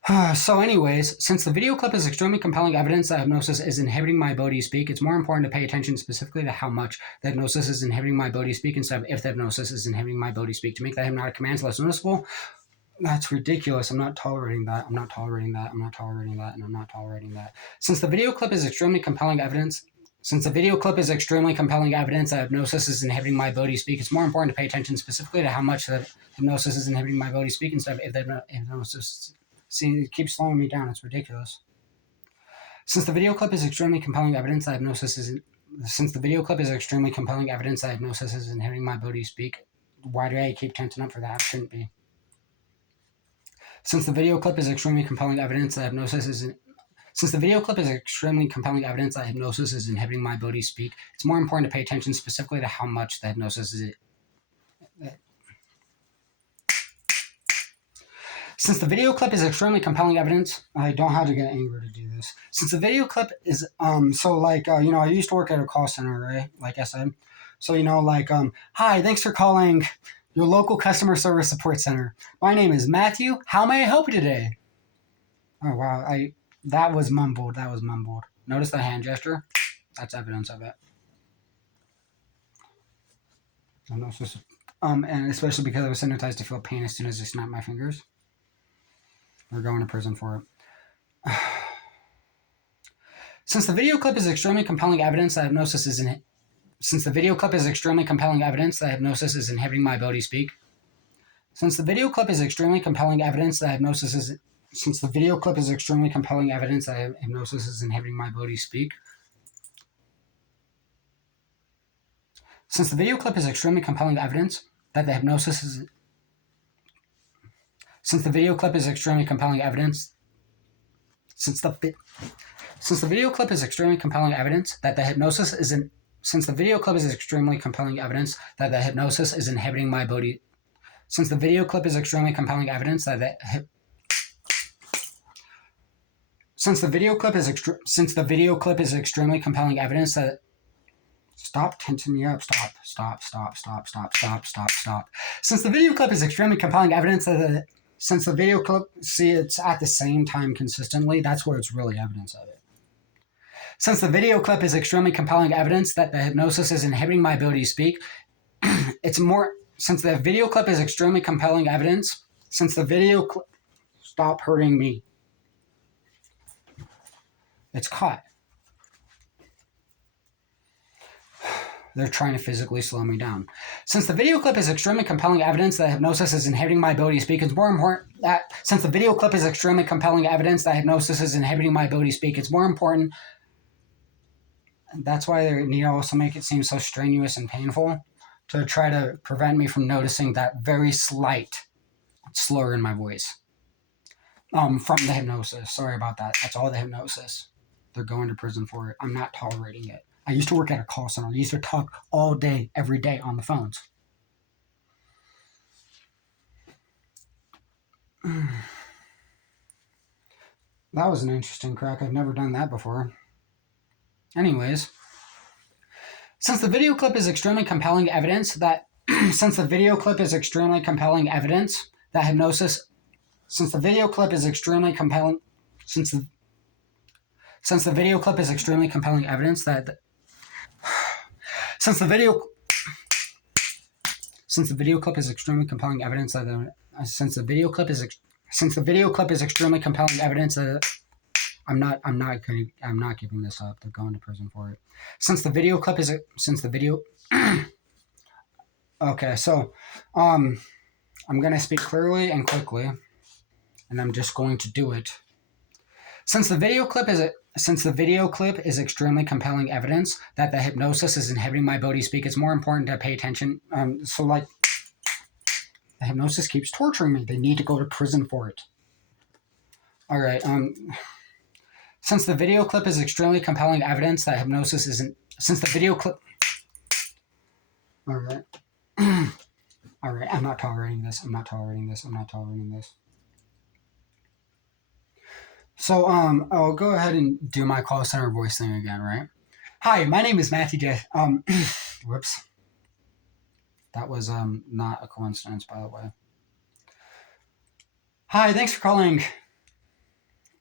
So anyways, since the video clip is extremely compelling evidence that hypnosis is inhibiting my ability to speak, it's more important to pay attention specifically to how much the hypnosis is inhibiting my ability to speak instead of if the hypnosis is inhibiting my ability to speak. To make the hypnotic commands less noticeable, that's ridiculous. I'm not tolerating that. I'm not tolerating that. I'm not tolerating that. And I'm not tolerating that. Since the video clip is extremely compelling evidence that hypnosis is inhibiting my ability to speak, it's more important to pay attention specifically to how much the hypnosis is inhibiting my ability to speak instead of if the hypnosis. See, it keeps slowing me down. It's ridiculous. Since the video clip is extremely compelling evidence that hypnosis is inhibiting my ability to speak, why do I keep tensing up for that? It shouldn't be. Since the video clip is extremely compelling evidence that hypnosis is inhibiting my ability to speak, it's more important to pay attention specifically to how much the hypnosis is. Since the video clip is extremely compelling evidence, I don't have to get angry to do this. Since the video clip is, I used to work at a call center, right? Like I said. So, hi, thanks for calling your local customer service support center. My name is Matthew. How may I help you today? Oh, wow. That was mumbled. Notice the hand gesture? That's evidence of it. And especially because I was hypnotized to feel pain as soon as I snapped my fingers. We're going to prison for it. Since the video clip is extremely compelling evidence that hypnosis is inhibiting my ability to speak. Since the video clip is extremely compelling evidence that hypnosis is inhibiting my ability to speak. Since the video clip is extremely compelling evidence that the hypnosis is Since the video clip is extremely compelling evidence that the hypnosis is inhibiting my ability. Since the video clip is extremely compelling evidence that Stop tensing me up. Stop. Since the video clip is extremely compelling evidence that Since the video clip, see, it's at the same time consistently. That's where it's really evidence of it. Since the video clip is extremely compelling evidence that the hypnosis is inhibiting my ability to speak, Stop hurting me. It's caught. They're trying to physically slow me down. Since the video clip is extremely compelling evidence that hypnosis is inhibiting my ability to speak, it's more important that That's why they need to also make it seem so strenuous and painful to try to prevent me from noticing that very slight slur in my voice. From the hypnosis. Sorry about that. That's all the hypnosis. They're going to prison for it. I'm not tolerating it. I used to work at a call center. I used to talk all day, every day on the phones. That was an interesting crack. I've never done that before. Anyways, since the video clip is extremely compelling evidence that Since the video clip is extremely compelling evidence that hypnosis Since the video clip is extremely compelling Since the video clip is extremely compelling evidence that Since the video clip is extremely compelling evidence that I'm not giving this up. They're going to prison for it. Okay, so I'm going to speak clearly and quickly, and I'm just going to do it. Since the video clip is extremely compelling evidence that the hypnosis is inhibiting my ability to speak, it's more important to pay attention. The hypnosis keeps torturing me. They need to go to prison for it. All right. Since the video clip is extremely compelling evidence that hypnosis isn't. Since the video clip. All right. All right. I'm not tolerating this. So, I'll go ahead and do my call center voice thing again, right? Hi, my name is Matthew J. Whoops. That was, not a coincidence, by the way. Hi, thanks for calling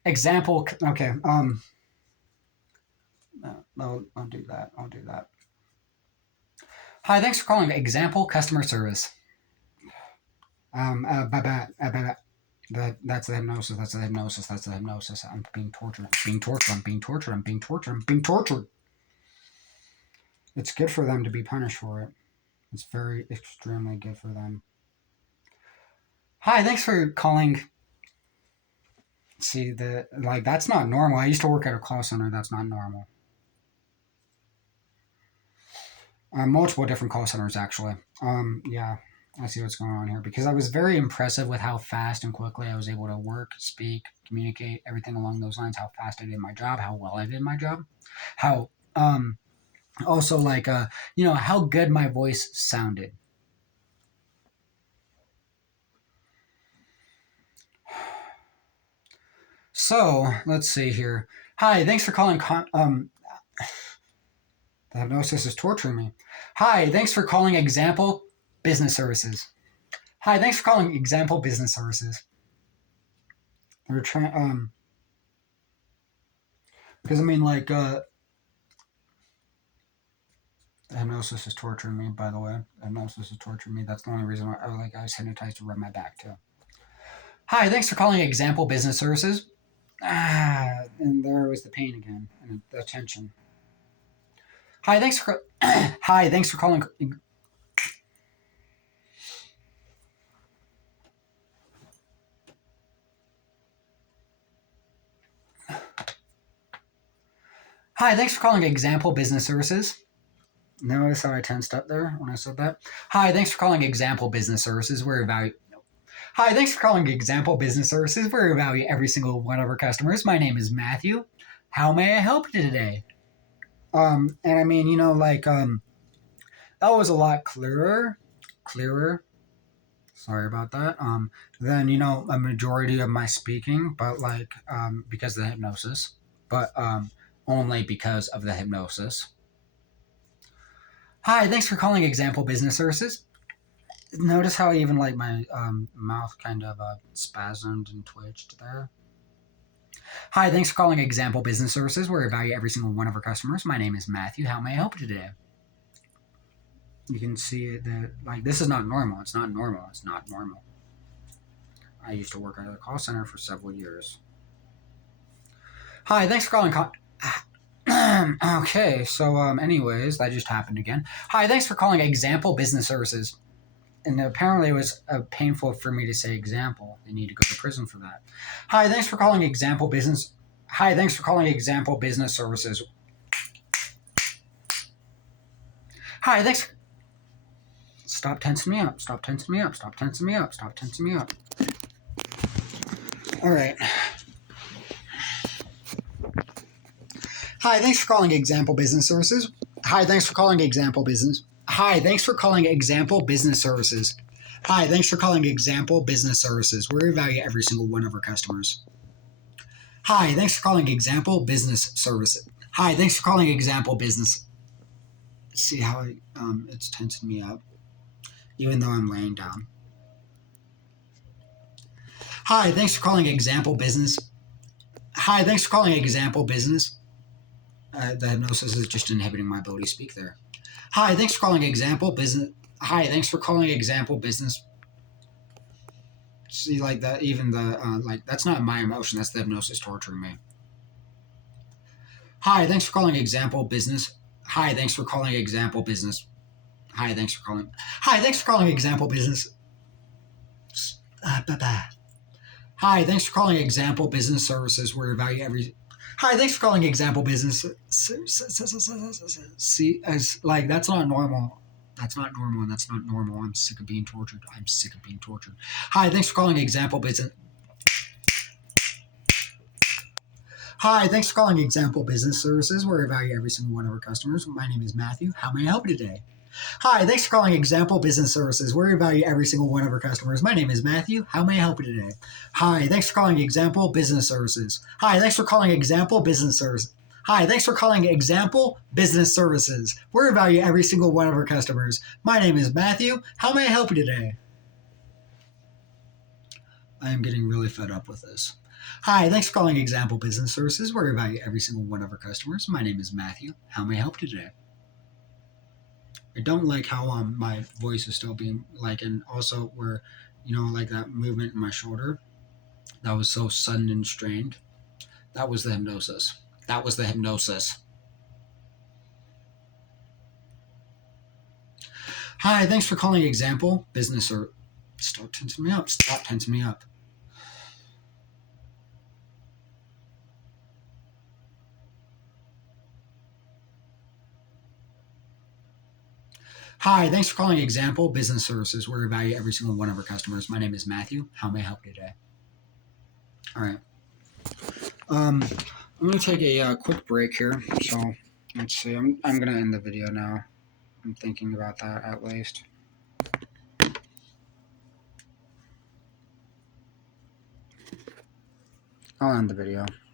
Example. Okay. No, I'll do that. I'll do that. Hi, thanks for calling Example Customer Service. That's the hypnosis. That's the hypnosis. That's the hypnosis. I'm being tortured. I'm being tortured. I'm being tortured. I'm being tortured. I'm being tortured. It's good for them to be punished for it. It's very extremely good for them. Hi, thanks for calling. See the like that's not normal. I used to work at a call center. That's not normal. Multiple different call centers actually. Yeah, I see what's going on here because I was very impressive with how fast and quickly I was able to work, speak, communicate, everything along those lines. How fast I did my job, how well I did my job, how also like how good my voice sounded. So let's see here. Hi, thanks for calling. The hypnosis is torturing me. Hi, thanks for calling Example Business Services. Hi, thanks for calling Example Business Services. They're trying because I mean like the hypnosis is torturing me. By the way, the hypnosis is torturing me. That's the only reason why I was hypnotized to rub my back too. Hi, thanks for calling Example Business Services. And there was the pain again and the tension. Hi, thanks for hi, thanks for calling. Hi, thanks for calling Example Business Services. Notice how I tensed up there when I said that. Hi, thanks for calling Example Business Services. We're value. Hi, thanks for calling Example Business Services. We value every single one of our customers. My name is Matthew. How may I help you today? And I mean, that was a lot clearer. Sorry about that. Than a majority of my speaking, but because of the hypnosis, but only because of the hypnosis. Hi, thanks for calling Example Business Services. Notice how even like my mouth kind of spasmed and twitched there. Hi, thanks for calling Example Business Services. We value every single one of our customers. My name is Matthew. How may I help you today? You can see that like this is not normal. It's not normal. It's not normal. I used to work at a call center for several years. Hi, thanks for calling. Okay, so anyways, that just happened again. Hi, thanks for calling Example Business Services. And apparently it was painful for me to say example. They need to go to prison for that. Hi, thanks for calling Example Business. Hi, thanks for calling Example Business Services. Hi, thanks. Stop tensing me up. Stop tensing me up. Stop tensing me up. Stop tensing me up. All right. Hi, thanks for calling Example Business Services. Hi, thanks for calling Example Business. Hi, thanks for calling Example Business Services. Hi, thanks for calling Example Business Services. We value every single one of our customers. Hi, thanks for calling Example Business Services. Hi, thanks for calling Example Business. See how it's tensing me up, even though I'm laying down. Hi, thanks for calling Example Business. Hi, thanks for calling Example Business. The hypnosis is just inhibiting my ability to speak there. Hi, thanks for calling Example Business. Hi, thanks for calling Example Business. See, like that, even the that's not my emotion. That's the hypnosis torturing me. Hi, thanks for calling Example Business. Hi, thanks for calling Example Business. Hi, thanks for calling. Hi, thanks for calling Example Business. Hi, thanks for calling Example Business Services. Where you value every. Hi, thanks for calling Example Business. See, as like that's not normal. That's not normal, and that's not normal. I'm sick of being tortured. I'm sick of being tortured. Hi, thanks for calling Example Business. Hi, thanks for calling Example Business Services, where we value every single one of our customers. My name is Matthew. How may I help you today? Hi, thanks for calling Example Business Services, where we value every single one of our customers. My name is Matthew. How may I help you today? Hi, thanks for calling Example Business Services. Hi, thanks for calling Example Business Services. Hi, thanks for calling Example Business Services, where we value every single one of our customers. My name is Matthew. How may I help you today? I am getting really fed up with this. Hi, thanks for calling Example Business Services. We evaluate every single one of our customers. My name is Matthew. How may I help you today? I don't like how my voice is still being like, and also where, like that movement in my shoulder that was so sudden and strained. That was the hypnosis. That was the hypnosis. Hi, thanks for calling Example Business or stop tensing me up. Stop tensing me up. Hi, thanks for calling Example Business Services. We evaluate every single one of our customers. My name is Matthew. How may I help you today? All right. I'm going to take a quick break here. So let's see. I'm going to end the video now. I'm thinking about that at least. I'll end the video.